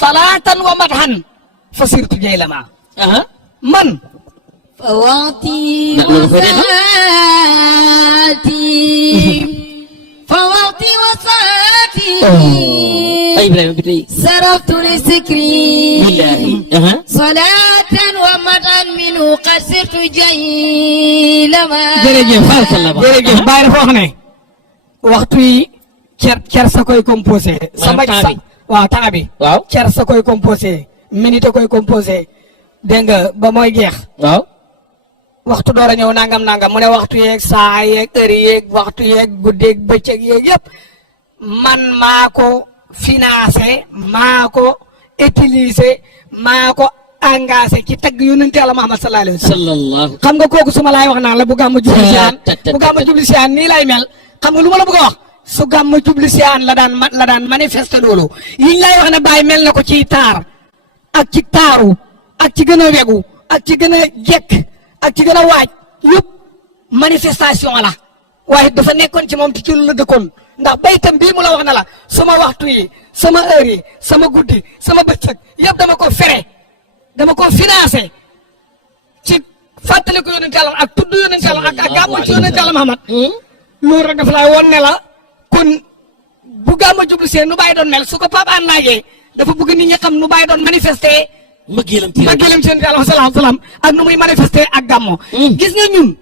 salatan wa madhan fa sirtu jaylama man fa waxti wa saati Ibrahima bi tey saraftu li zikri billahi salatan wa madhan minhu qad sirtu jaylama jërëjëf jërëjëf Baye dafa wax ne waxtu yi cer sa koy composé waaw temps bi. waaw cer sa koy composé minute koy composé dégg nga ba mooy jeex. waaw waxtu door a ñëw nangam mu ne waxtu yeeg saa yeeg heure yeeg waxtu yeeg guddeeg bëccëg yeeg yëpp man maa ko financé maa ko utilisé maa ko engagé ci tagg yonent Yàlla Muhammad sallallahu alayhi wa sallam. xam nga kooku su ma laay wax naan la bu gàmmu jubli siyaan bu gàmmu jubli siyaan nii lay mel xam nga lu ma la bëgg a wax su gàmmu jubli siyaan la daan manifester loolu yiñ lay wax ne bàyyi mel na ko ci taar ak ci taaru ak ci gën a wegu ak ci gën a jekk ak ci gën a waaj yëpp manifestation la waaye dafa nekkoon ci moom te ci lu la dëkkoon ndax baytam bii mu la wax na la sama waxtu yi sama heure yi sama guddi sama bëccëg yëpp dama ko fere dama ko financé ci fàttali ko yonent Yàlla ak tudd yonent Yàlla ak gàmmu ci yonent Yàlla Muhammad loolu rek dafa lay woon ne la kon bu gàmmu jublu seen nu bàyyi doon mel su ko Pape Hann laajee dafa bëgg nit ñi xam nu bàyyi doon manifester mbëggeelam ci yonent Yàlla salaam ak nu muy manifester ak gàmmo gis nga ñun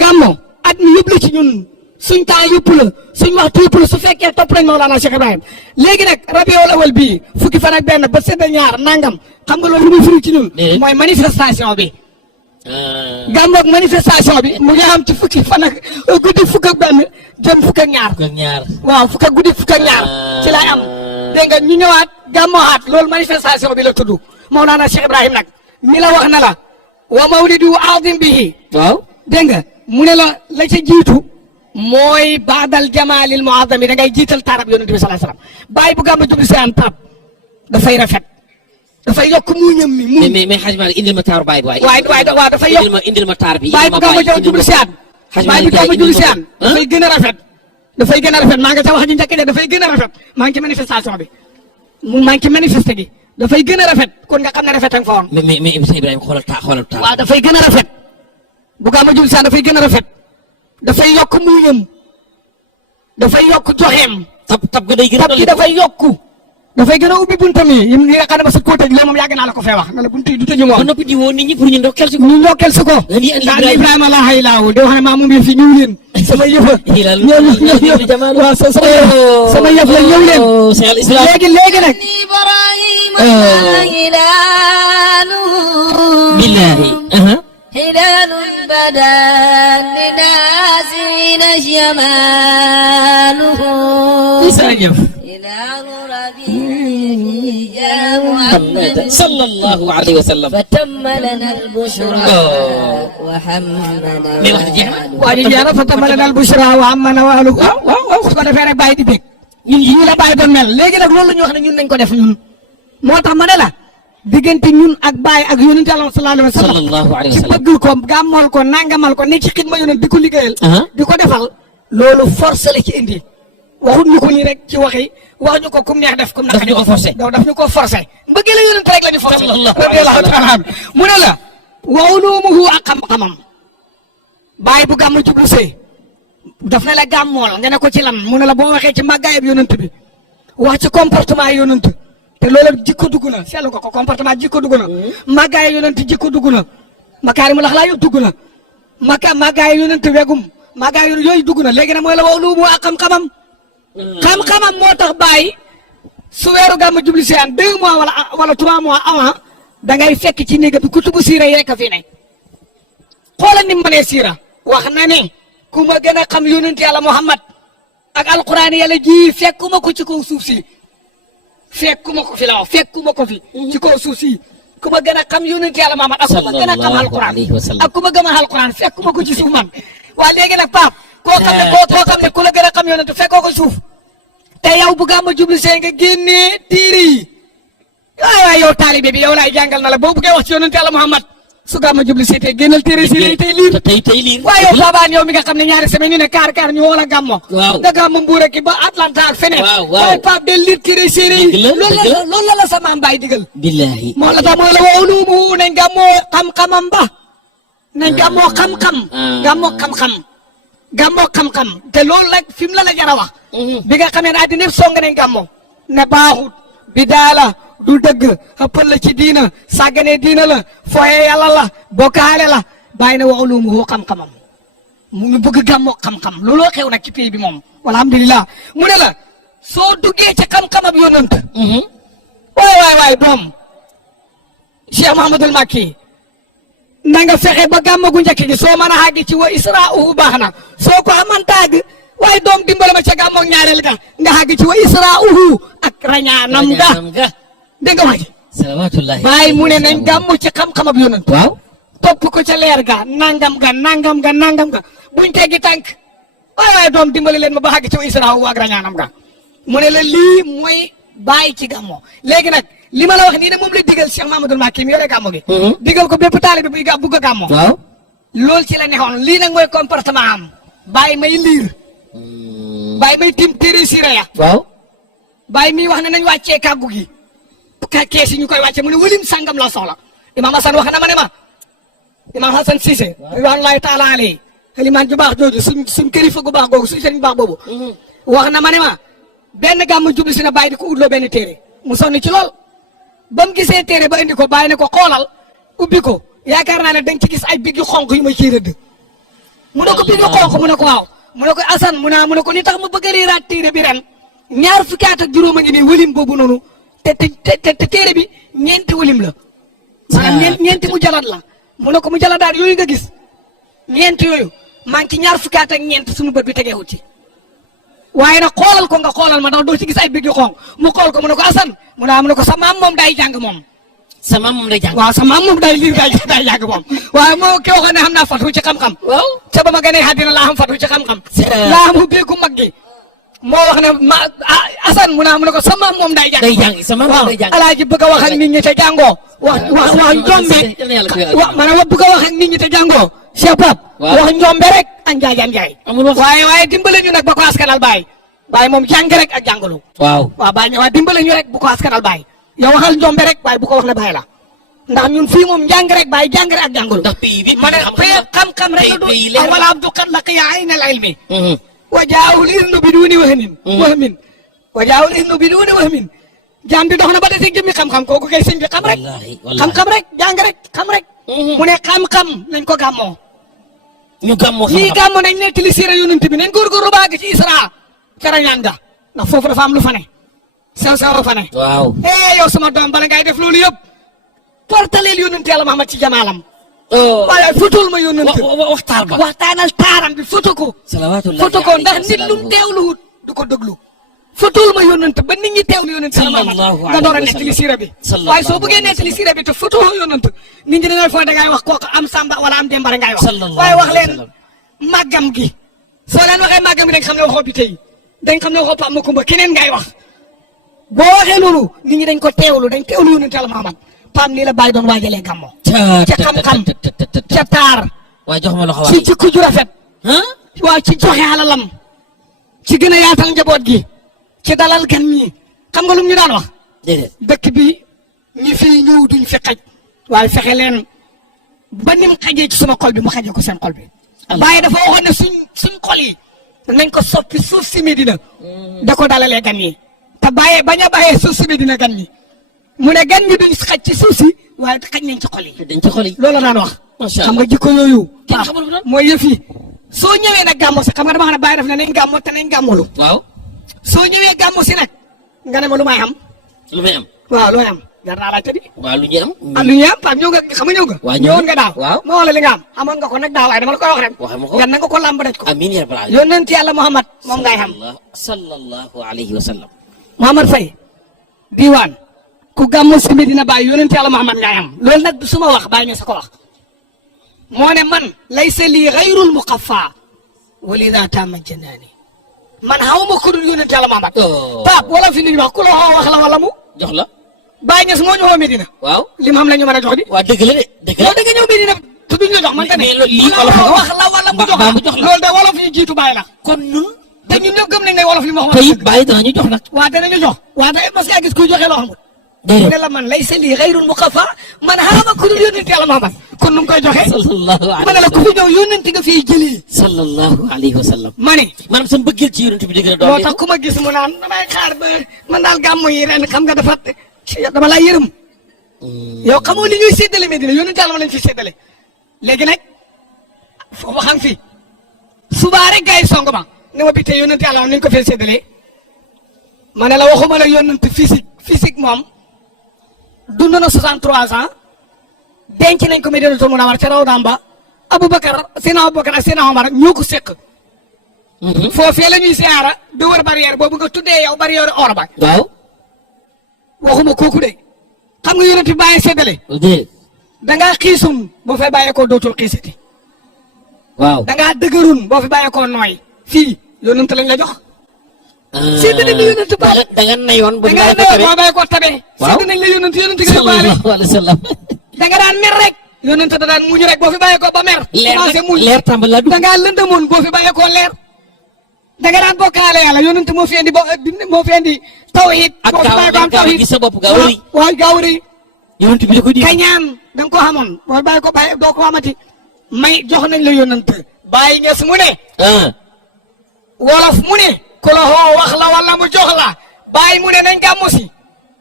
gàmmo at mi yëpp la ci ñun suñ temps yëpp la suñ waxtu yëpp la su fekkee topp nañ Mawlana Cheikh Ibrahim léegi nag rabiul awal bii fukki fan ak benn ba sedd ñaar nangam xam nga loolu lu muy firi ci ñun mooy manifestation bi gàmmoog manifestation bi mu ngi am ci fukki fan ak guddi fukk ak benn jëm fukk ak ñaar waaw fukk ak guddi fukk ak ñaar ci lay am dégg nga ñu ñëwaat gàmmoaat loolu manifestation bi la tudd Mawlana Cheikh Ibrahim nag mi la wax na la wa mawlidu azim bihi waaw dégg nga mu ne la ca jiitu mooy baadal jamaalil muazami da ngay jiital taarab yonent bi sallallahu alayhi wasallam bàyyi bu gàmmu jubli seen taab dafay rafet dafay yokk muuñam mi mais xaj ma indil ma taaru baay bi waaw dafay yokk indil ma taar bi bàyyi bu gàmmu jubli seen bàyyi bu gàmmu jubli seen dafay gën a rafet dafay gën a rafet maa nga ca wax ji njëkk de dafay gën a rafet maa ngi ci manifestation bi maa ngi ci manifesté gi dafay gën a rafet kon nga xam ne rafet ak fa woon mais Sëñ Ibrahima xoolal taar waaw dafay gën a rafet bu gàmmu jubli seen dafay gën a rafet dafay yokk muuñam dafay yokk joxeem tab ga day gën a tab gi dafay yokku dafay gën a ubbi buntam yi nga xam ne ba sa koo tëj loolu moom yàgg naa la ko fee wax ne la bunt yi du tëju moom ba noppi di woo nit ñi pour ñu ndokkeel si ko ñu ndokkeel si ko daan Ibrahima la xay laaw di wax ne maa moom yëf yi ñëw leen sama yëfa waaw sama yëf la ñëw leen léegi nag billahi هلال بدا لنازعين جماله هلال ربيع جاء محمد صلى الله عليه وسلم فتم لنا البشرى وحمنا واجينا فتم لنا البشرى وحمنا واهله waaw su ko defee rek bàyyi di bég ñun yi la bàyyi doon mel léegi nag loolu la ñu wax ne ñun nañ ko def ñun moo tax ma ne la diggante ñun ak Baye ak yonent Yàlla sallallahu alayhi wa sallam ci bëgg ko gàmmal ko nangamal ko ne ci xidma yonent di ko liggéeyal di ko defal loolu force la ci indi waxut ñu ko nii rek ci waxi wax ñu ko kum neex def kum daf ñu ko forcé daf ñu ko forcé mbëggee la yonent rek la ñu forcé radiyallahu taala mu ne la wa ulumuhu ak xam-xamam Baye bu gàmm jublu see daf na la gàmmool nga ne ko ci lan mu ne la boo waxee ci màggaayab yonent bi wax ci comportement yonent te loolu jikko dugg na seetlu ko comportement jikko dugg na màggaay yonent jikko dugg na makaarimul axlaaq yëpp dugg na màggaay yonent wegum màggaay yooyu dugg na léegi nag mooy la wa ulumu ak xam-xamam xam-xamam moo tax Baye su weeru gàmm jubli si an 2 mois wala 3 mois avant da ngay fekk ci néega bi kutubu siira yi rek a fi ne xoolal ni mu mënee siira wax na ne ku ma gën a xam yonent Yàlla Muhammad ak alquran yàlla ji fekkuma ko ci kaw suuf si fekkuma ko fi la wax fekkuma ko fi ci kaw suuf si ku ma gën a xam yonent Yàlla Muhammad ak ku ma gën a xam alquran ak ku ma gën a alquran fekkuma ko ci suuf man waa léegi nag Pape koo xam ne ku la gën a xam yonent fekkoo ko suuf te yow bu gàmmu jubli see nga génnee téere yi waay yow taalibe bi yow laay jàngal na la boo buggee wax ci yonent Yàlla Muhammad su gàmmu jubli see tey génnal téere si lay tey liir waaye yow Fabane yow mi nga xam ne ñaari semaine ñu ne kaar ñu woo la gàmmo nga gàmmo Mbuur ki ba Atlanta ak feneen waaye Pape del liir téere séeréer yi loolu la sa maam Baye digal billahi moo la tax mooy la wa ulumu nañ gàmmoo xam-xamam ba nañ gàmmoo xam-xam gàmmoo xam-xam te loolu rek fi mu la jara wax bi nga xamee ne àddina yëpp song nañ gàmmoo ne baaxut bi daala du dëgg ëppal la ci diina sàggane diina la foye yàlla la bokkaale la Baye ne wa ulumu xam-xamam mu ngi bëgg gàmmoo xam-xam looloo xew nag ci pays bi moom alhamdulilah mu ne la soo duggee ci xam-xamab yonent waay doom Cheikh Mouhamadul Makki na nga fexe ba gàmm gu njëkk gi soo mën a àgg ci wa isra'uhu baax na soo ko amantaag waaye doom dimbale ma ca gàmmoog ñaareel ga nga àgg ci wa isra'uhu ak rañaanam ga dégg nga wax ji salawaatullahi bàyyi mu ne nañ gàmm ci xam-xamab yonent waaw topp ko ca leer ga nangam ga buñ teggi tànk waay doom dimbale leen ma ba àgg ci wa isra'uhu ak rañaanam ga mu ne la lii mooy bàyyi ci gàmmo léegi nag li ma la wax nii de moom la digal Cheikh Mamadou Mbacké mi yore gàmmo gi digal ko bépp taalibe bi buy bugg a gàmmo waaw loolu ci la neexoon lii nag mooy comportement am bàyyi may liir bàyyi may tim téere siré ya waaw bàyyi miy wax ne nañ wàccee kàggu gi kees yi ñu koy wàcce mu ne wëlim sàngam la soxla imam Hassan wax na ma ne ma imam Hassan Cissé ridwanullahi taala alayhi limaan ju baax jooju suñ kilifa gu baax googu suñ sëriñ baax boobu wax na ma ne ma benn gàmmu jubli si na bàyyi di ko utloo benn téere mu sonni ci lool ba mu gisee téere ba indi ko bàyyi ne ko xoolal ubbi ko yaakaar naa ne dañ ci gis ay big yu xonk yu ma ciy rëdd mu ne ko big yu xonk mu ne ko waaw mu ne ko Assane mu ne ko ni tax ma bëgg a riiraat téere bi ren ñaar fukki at ak juróom a ngi nii wëlim boobu noonu te téere bi ñeenti wëlim la maanaam ñeenti mu jalat la mu ne ko mu jaladaat yooyu nga gis ñeenti yooyu maa ngi ci ñaar fukki at ak ñeent suñu bët bi tegeewut ci waaye nag xoolal ko nga xoolal ma ndax doo ci gis ay big yu xonk mu xool ko mu ne ko Assane mu ne ko sa maam moom day jàng moom sa maam moom day jàng waaw sa maam moom day liir day jàng moom waaye moo ki waxoon ne xam naa fatu ci xam-xam waaw ca ba ma gënee àddina laa xam fatu ci xam-xam laa xam ubbeeku mag gi moo wax ne Assane mu ne ko sa maam moom day jàng sa maam moom day jàng alaaji bëgg a wax ak nit ñi te jàngoo wax njombe ma ne bëgg a wax ak nit ñi te jàngoo Cheikh Pape wax njombe rek ak njaajaan njaay waaye dimbale ñu nag ba ko askanal Baye moom jàng rek ak jàngalu waaw Baye waaye dimbale ñu rek bu ko askanal Baye yow waxal njombe rek Baye bu ko wax ne Baye la ndax ñun fii moom njàng rek Baye jàng rek ak jàngalu ndax pays bi ma ne xam-xam rek la doon wala abdu qad laqiya ayna al ilmi wa jaawul irnu bi duuni wahmin wa jaawul irnu bi duuni wahmin jaam bi dox na ba desee jëmmi xam-xam kooku kay sëñ bi xam rek xam-xam rek jàng rek xam rek mu ne xam-xam nañ ko gàmmoo ñu gàmmoo ñii gàmmoo nañ nettali siira yonent bi nañ góorgóorlu baag ci Isra ca rañaan ga ndax foofu dafa am lu fa ne sew fa ne waaw yow sama doom bala ngay def loolu yëpp portaleel yonent Yàlla Muhammad ci jamaalam waaye fotool ma yonent waxtaanal taaram bi foto ko ndax nit lu teewluwut du ko déglu fotool ma yonent ba nit ñi teewlu yonent Yàlla Muhammad nga door a nettali siira bi waaye soo bëggee nettali siira bi te foto yonent nit ñi dañoo foog da ngay wax kooku am Samba wala am Demba ngay wax waaye wax leen màggam gi soo leen waxee màggam gi dañ xam ne waxoo bi tey dañ xam ne waxoo Pape Makumba keneen ngay wax boo waxee loolu nit ñi dañ ko teewlu yonent Yàlla Muhammad Pape nii la Baye doon waajalee gàmmo ca xam-xam ca taar waaye jox ma loxo ci jikko ju rafet waaw ci joxe alalam ci gën a yaatal njaboot gi ci dalal gan ñi xam nga lu ñu daan wax dëkk bi ñi fii ñëw duñ fi xaj waaye fexe leen ba nim xajee ci sama xol bi mu xajee ko seen xol bi Baye dafa waxoon ne suñ xol yi nañ ko soppi suuf si Medina da ko dalalee gan yi te bañ a bàyyee suuf si Medina gan ñi mu ne gan ñi duñ xaj ci suuf si waaye xaj nañ ci xol yi loolu la daan wax xam nga jikko yooyu mooy yëf yi soo ñëwee nag gàmmo si xam nga dama xam ne Baye daf ne nañ gàmmo te nañ gàmmolu waaw soo ñëwee gàmmo si nag nga ne ma lu may am waaw looy am jar naa laajte di waaw lu ñu am lu ñu am Pape ñëw nga xam nga ñëw nga ñëwoon nga daaw ma wax la li nga am amoon nga ko nag daaw waaye dama la koy wax rek nga na nga ko làmb daj ko amiin ya rabbal aalamiin yonent Yàlla Muhammad moom ngay xam sallallahu alayhi wa sallam Muhammad Faye diwaan ku gàmmu si Medina Baye yonent Yàlla Muhammad ngay am loolu nag du suma wax Baye ñoo sa ko wax moo ne man laysa lii gayrul muqaffa walida tama janaani man xaw ma ko dul yonent Yàlla Muhammad Pape wala fi lu ñu wax ku la wax la wala mu jox la Baye Niass moo ñu woo Medina waaw li mu xam la ñu mën a jox di waaw dëgg la de dëgg la da nga ñëw Medina te duñ la jox man tamit lii wolof wax la wala mu jox la loolu de wolof yi jiitu Baye la kon ñun te ñun ñëpp gëm nañ ne wolof li ma wax te it Baye danañu jox nag waaw danañu jox waaw da mas ngaa gis kuy joxe loo xamul déedéet ne la man laysa lii gayrul muqaffa man xaama ku dul yónnent Yàlla Muhammad kon nu mu koy joxe ma ne la ku fi ñëw yónnent nga fiy jëlee sallallahu alayhi wa sallam ma ne maanaam sa mbëggeel ci yónnent bi dëgg la doon moo tax ku ma gis mu naan damay xaar ba man daal gàmmu yi ren xam nga dafa dama laa yërëm yow xamoo li ñuy séddale Medina yónnent Yàlla ma lañ fi séddale léegi nag foofu xam fi subaa rek gars yi song ma ne ma bi tey yónnent Yàlla nañ ko fee séddalee ma ne la waxuma la yonent physique moom dund na 63 ans denc nañ ko Madinatul Munawwara ca rawdaam ba Seydina Aboubacar ak Seydina Omar ñoo ko séq. foofee la ñuy siyaara di wër barrière boobu nga tuddee yow barrière or ba. waaw. waxuma kooku de xam nga yonent bi bàyyi séddale. déedéet. da ngaa xiisum boo fay bàyyeekoo dootul xiisati. waaw. da ngaa dëgërun boo fi bàyyeekoo nooy fii yonent lañ la jox. séddale la yonent ba da nga nayoon da ngaa nayoon boo bàyyeekoo tabe. waaw séddale nañ la yonent nga yóbbaale. sallallahu alayhi wa sallam. da nga daan mer rek. yonent da daan muñ rek boo fi bàyyeekoo ba mer. commencé muñ leer tàmbali la dugg. da ngaa lëndëmoon boo fi bàyyeekoo leer. da nga daan bokkaale yàlla yonent moo fi indi tawhid. ak boo fi bàyyeekoo am gaaw tawhid gis sa bopp gaaw rëy. waaw gaaw rëy. yonent bi da ko di. kañaan da nga ko xamoon boo bàyyi ko bàyyi doo ko xamati may jox nañ la yonent bàyyi ñes mu ne wolof mu ne ku la xoo wax la wala mu jox la bàyyi mu ne nañ gàmmu si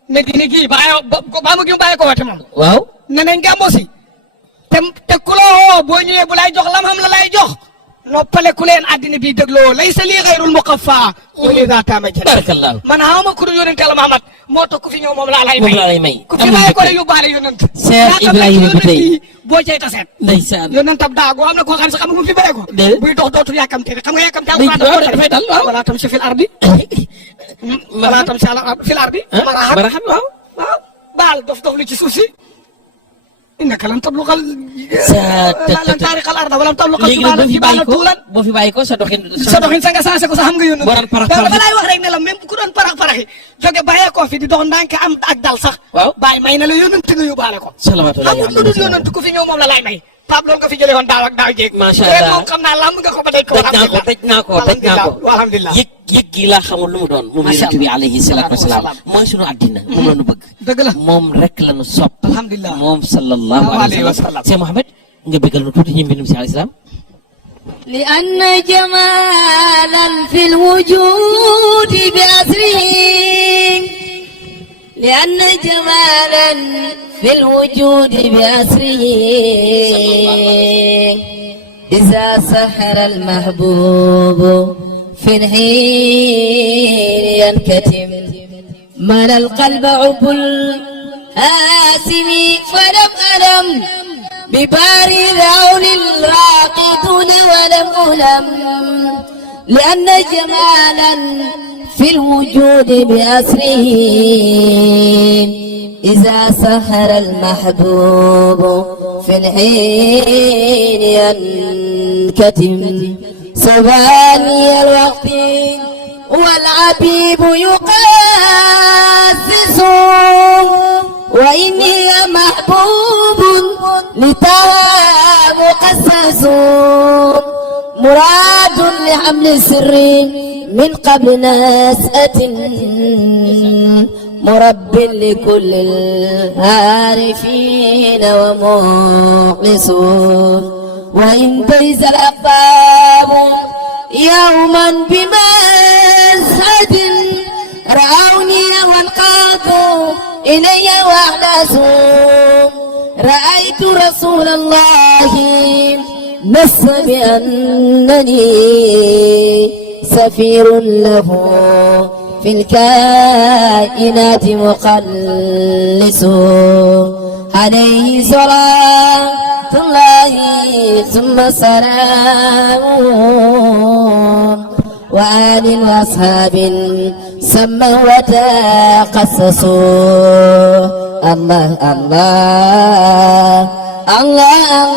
ne dina gii ba mu gi mu bàyyi ko wate moom waaw. ne nañ gàmmu si te ku la xoo boo ñëwee bu lay jox lam xam la lay jox noppale ku leen addina bi dégloo laysa lii xayrul muqaffa wali daa taama jël barakallah. man xawma ku dul yonent Yàlla Muhammad moo tax ku fi ñëw moom laa lay may ku fi amul bàyyi ko mbégte. rek yóbbaale yonent Cheikh Ibrahima bi tey boo cay taseet ndeysaan. yonent ab daago am na koo xam ne sax xam nga mu fi bàyyi ko déedéet. buy dox dootul yàkkamte xam nga yàkkamte day waaw dafay dal waaw. wala tam si fil ardi wala tam si fil ardi maraxan waaw. waaw baal dof lu ci suuf si innaka lan tabluqal lan taariqal arda wala tabluqal léegi nag jibaala tuulan boo fi bàyyi ko sa doxin. sa nga sensé ko sax xam nga yónn boo daan parax dama parax lay wax rek ne la même ku doon paraxi jóge bàyyee ko fi di dox ndànk am ak dal sax waaw. bàyyi may na la yónnante nga yóbbaale ko salaamaaleykum. amul lu dul yónnante ku fi ñëw moom la lay may Pape loolu nga fi jëlee woon daaw ak daaw jéeg macha allah moom xam naa lamb nga ko ba daj ko tëj naa ko alhamdulilah yëg gi laa xamul lu mu doon moom yonent bi alayhi salaatu wasalaam mooy sunu àddina moom la nu bëgg dëgg la moom rek la nu sopp alhamdulilah moom sallallahu alayhi wa sallam Cheikh Mouhamed nga bëggal nu tuuti ñi mbindum si alayhi salaam لأن جمالا في الوجود بأسره لأن جمالا في الوجود بأسره إذا سحر المحبوب في الحين ينكتم مال القلب عب الآسم فلم ألم بباري ذعون الراقدون ولم ألم لأن جمالا في الوجود بأسره إذا سهر المحبوب في الحين ينكتم سباني الوقت والعبيب يقاسس وإني محبوب لتوى مقسس مراد لحمل سر من قبل نسأة مرب لكل العارفين ومخلصون وإن تيز الأقطاب يوما بمسعد رأوني وانقادوا إلي وأحدثوا رأيت رسول الله نص بأنني سفير له في الكائنات مخلص عليه صلاة الله ثم سلام وآل وأصحاب سموا وتقصصوا الله الله الله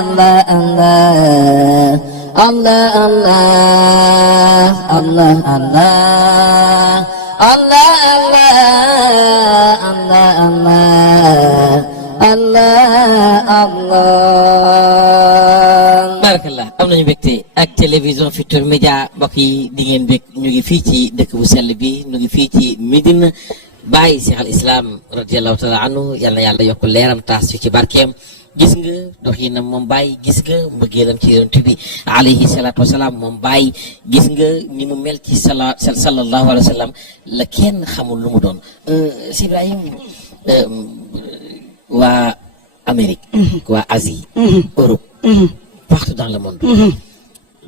الله الله الله الله الله الله الله الله الله barakallah am nañu mbégte ak télévision Futurs Médias mbokk yi di ngeen bég ñu ngi fii ci dëkk bu sell bi ñu ngi fii ci Médina Baye Cheikh al Islam radiallahu taala anhu yal na yàlla yokk leeram taas fi ci barkeem gis nga doxinam moom Baye gis nga mbëggeelam ci yonent bi alayhi salaatu wasalaam moom Baye gis nga ni mu mel ci sallallahu alayhi wa sallam la kenn xamul lu mu doon si Ibrahim waa Amérique waa Asie Europe partout dans le monde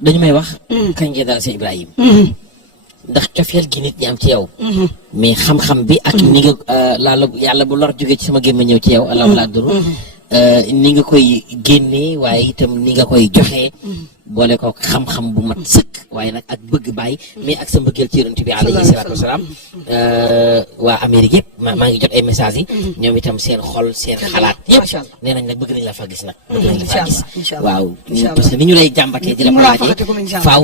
dañu may wax kañ ngeen daal Cheikh Ibrahim ndax cofeel gi nit ñi am ci yow mais xam-xam bi ak ni nga laala yàlla bu lor jógee ci sama gémma ñëw ci yow allahu la duru ni nga koy génnee waaye itam ni nga koy joxee boole ko xam-xam bu mat sëkk waaye nag ak bëgg bàyyi mais ak sa mbëggeel ci yonent bi alayhi salaatu wasalaam waa Amérique yëpp maa ngi jot ay messages yi ñoom itam seen xol seen xalaat yëpp nee nañ nag bëgg nañ la fa gis nag bëgg nañ la fa gis waaw parce que ni ñu lay jàmbatee di la plaqué faaw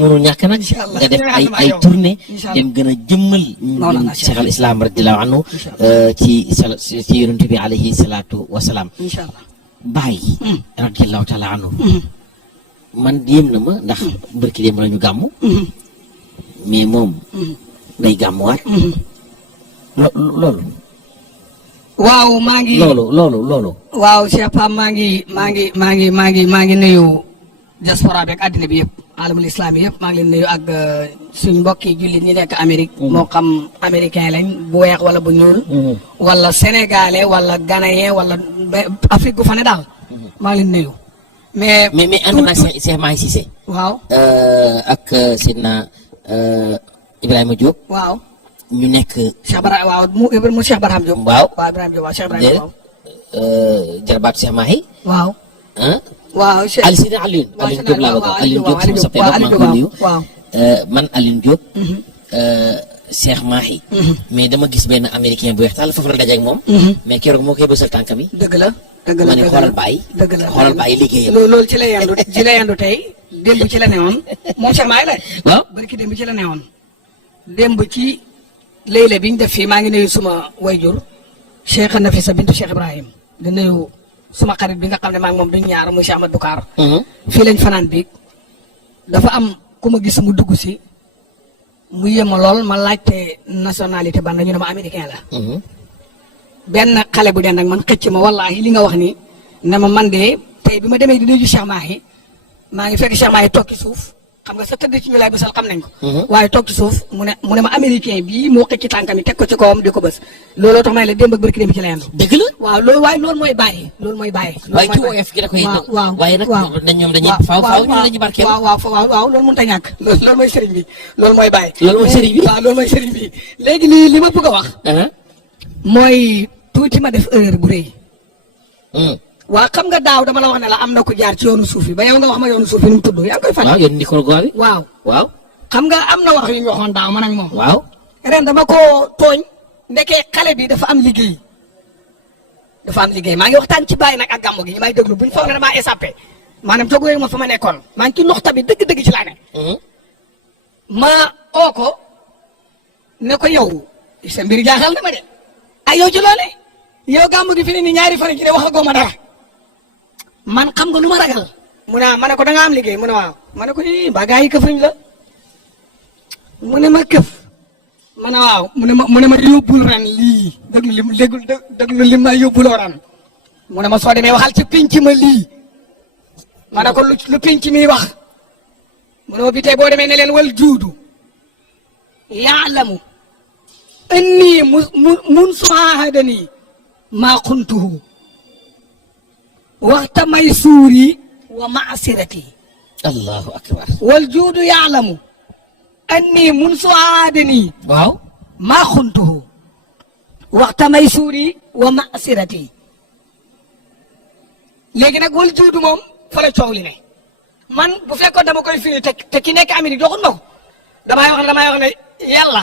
mënu ñàkk nag nga def ay tournée dem gën a jëmmal Cheikh al Islam radiallahu anhu ci yonent bi alayhi salaatu wasalaam Baay radiallahu taala anhu man yéem na ma ndax bërki démb la ñu gàmmu mais moom day gàmmuwaat loolu waaw maa ngi loolu waaw Cheikh Pam maa ngi nuyu diaspora bi ak àddina bi yëpp alamul islam yi yëpp maa ngi leen nuyu ak suñ mbokki jullit ñi nekk Amérique moo xam américain lañ bu weex wala bu ñuul wala sénégalais wala ghanéen wala Afrique gu fa ne daal maa ngi leen nuyu mais ànd naa Cheikh Mahi Cissé waaw ak Sidna Ibrahima Diop waaw ñu nekk Cheikh Bara waaw mu Cheikh Barham Diop waaw Ibrahima Diop waaw Cheikh Ibrahima Diop jarbaatu Cheikh Mahi waaw waaw Sidna Alioune Diop laa bëgg Alioune Diop sama soppe ba maa ngi ko nuyu man Alioune Diop Cheikh Mahi mais dama gis benn américain bu weex taal foofu la dajeeg moom mais keroog moo koy bësal tànk mi dëgg la ma ne xoolal bàyyi xoolal bàyyi liggéeyam loolu ci la yandu tey démb ci la newoon moom Cheikh Mahi la waaw barki démb ci la newoon démb ci léeg-léeg bi ñu def fii maa ngi nuyu suma wayjur Cheikh Nafisa bintu Cheikh Ibrahim di nuyu suma xarit bi nga xam ne maa ngi moom duñ ñaar muy Cheikh Ahmad Boucar fii lañ fanaan biig dafa am ku ma gis mu dugg si mu yéema lool ma laajte nationalité ban ñu ne ma américain la benn xale bu den nag man xëcc ma wallaahi li nga wax ni ne ma man de tey bi ma demee di nuyu Cheikh Mahi maa ngi fekk Cheikh Mahi toog ci suuf xam nga sa tëdd ci ñu lay bësal xam nañ ko waaye toog ci suuf mu ne ma américain bii moo xëcc tànkam yi teg ko ci kawam di ko bës looloo tax may la démb ak barki démb ci la yendu dëgg la waaw loolu waaye loolu mooy bàyyi waaye ci woyof gi da koy waaye nag ñoom dañuy faaw ñu lañu barkeel waaw loolu mënut a ñàkk loolu mooy sëriñ bi loolu mooy bàyyi loolu mooy sëriñ bi waaw loolu mooy sëriñ bi léegi li ma bëgg a wax mooy tuuti ma def erreur bu rëy waaw xam nga daaw dama la wax ne la am na ku jaar ci yoonu suuf yi ba yow nga wax ma yoonu suuf yi nu mu tudd yaa ngi koy fàtte. waaw yoonu Nicaragua bi. waaw xam nga am na wax yu ñu waxoon daaw man ak moom. waaw ren dama ko tooñ. ndekee xale bi dafa am liggéey. maa ngi waxtaan ci bàyyi nag ak gàmmu gi ñu may déglu buñ foog ne damaa échappé maanaam toog ma fa ma nekkoon maa ngi ci noxta bi dëgg-dëgg ci laa ne. ma oo ko ne ko yow sa mbir jaaxal na ma de. ay yow ci loole yow gàmmu gi fi ne nii ñaari fan ci ne waxagoo ma dara. man xam nga lu ma ragal mu ne ma ne ko da nga am liggéey mu ne waaw ma ne ko mbaa gaa yi këfuñ la mu ne ma këf ma ne waaw mu ne ma yóbbul ren lii déglu li ma yóbbuloo ren mu ne ma soo demee waxal ci pinc ma lii ma ne ko lu pinc mi wax mu ne ma bi tey boo demee ne leen wal juudu yaalamu annii mun suhaadanii maa xuntuhu waxta may suuri wa maasirati allahu akbar wal juudu yaalamu anni mun suaadani waaw maa xuntuhu waxta may suuri wa maasirati léegi nag wal juudu moom fa la coow li ne man bu fekkoon dama koy firi te ki nekk Amérique doxul ma ko damay wax ne yàlla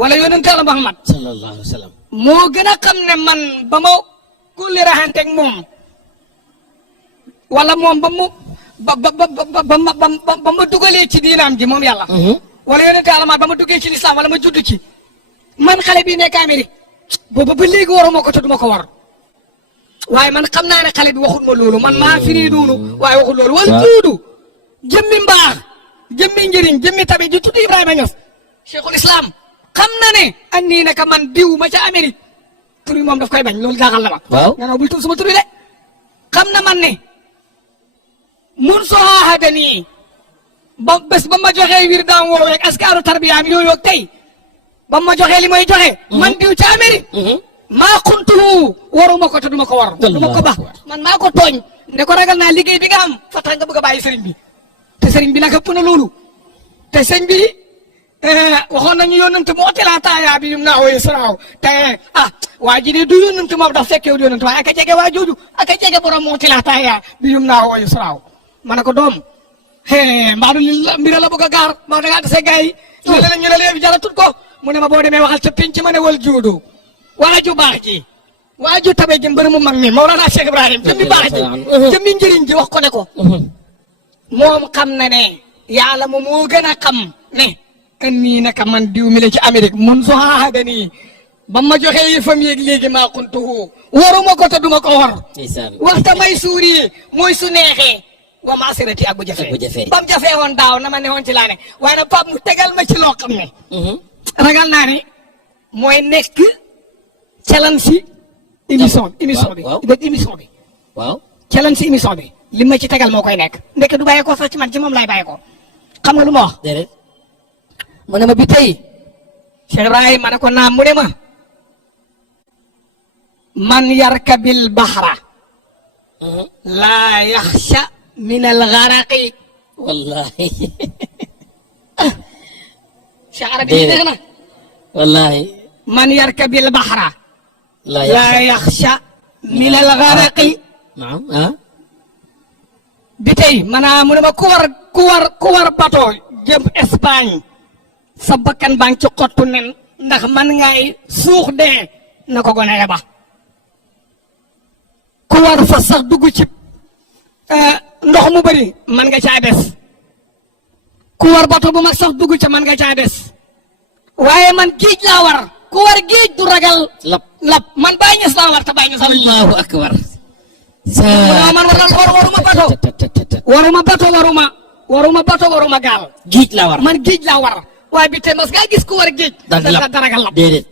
wala yonent Yàlla Muhammad sallallahu alayhi wa sallam moo gën a xam ne man ba ma kulli raxanteeg moom wala moom ba ma dugalee ci diinaam ji moom yàlla. wala yonent Yàlla ma ba ma duggee ci lislaam wala ma judd ci man xale bii nekk Amérique booba ba léegi waruma ko te duma ko war waaye man xam naa ne xale bi waxut ma loolu man maa firi noonu waaye waxut loolu. wala juudu jëmmi mbaax jëmmi njëriñ jëmmi tabi ji tudd Ibrahima Niass cheikhul islam xam na ne andi naka man diw ma ca Amérique tur yi moom daf koy bañ loolu jaaxal na ma. waaw nga bul tur suma tur yi de xam na man ne. mun soxaaxate nii ba bés ba ma joxee wir daan woowee ak askaaru tarbiyaam yooyu ak tey ba ma joxee li may joxe. man diw ca Amérique. maa xuntu waruma ko te duma ko war. duma ko ba man maa ko tooñ. ne ko ragal naa liggéey bi nga am fa tax nga bëgg a bàyyi sëriñ bi te sëriñ bi nag ëpp na loolu te sëñ bi waxoon nañu yónnante mu otila taaya bi yum naa wooyu saraaw te waa ji de du yónnante moom dafa fekkee du yónnante waaye aka jege waa jooju aka jege borom mu otila taaya bi yum naa wooyu saraaw ma ne ko doom mbaa du mbira la bëgg a gaar maa da ngaa dese gars yi ñu ne léegi jaratut ko mu ne ma boo demee waxal ca pinc ma ne wal juudu waaju baax ji waaju tabe ji mbër mu mag mi Mawlana Cheikh Ibrahim jëmmi baax ji jëmmi njëriñ ji wax ko ne ko moom xam na ne yàlla moom moo gën a xam ne nii naka man diw mi la ci Amérique mun so haada nii ba ma joxee yëfam yeeg léegi maa kuntuhu waruma ko te duma ko war waxta may suuri mooy su neexee wa maasirati ak bu jafee ba mu jafee woon daaw na ma ne woon ci laa ne waaye nag Pape mu tegal ma ci loo xam ne ragal naa ne mooy nekk challenge si émission bi waaw challenge si émission bi li ma ci tegal moo koy nekk ndeke du bàyyi ko sax ci man ci moom laay bàyyi ko xam nga lu ma wax mu ne ma bi tey Cheikh Ibrahim ma ne ko naam mu ne ma man yarkabil bahra laa yaxsha min al gharaqi wallahi Cheikh Arabi neex na wallahi man yarkabil bahra laa yaxsha min al gharaqi naam bi tey maanaam mu ne ma ku war bato jëm Espagne sa bakkan baa ngi ci xottu nen ndax man ngay suux dee na ko gone ba ku war fa sax dugg ci ndox mu bëri man nga caa des ku war bato bu mag sax dugg ca man nga caa des waaye man géej laa war ku war géej du ragal lap man Baay Ñas laa war te Baay Ñas allahu akbar man waruma bato waruma bato waruma gaal géej laa war man géej laa war waaye bi tey mas ngaa gis ku war géej dara lap déedéet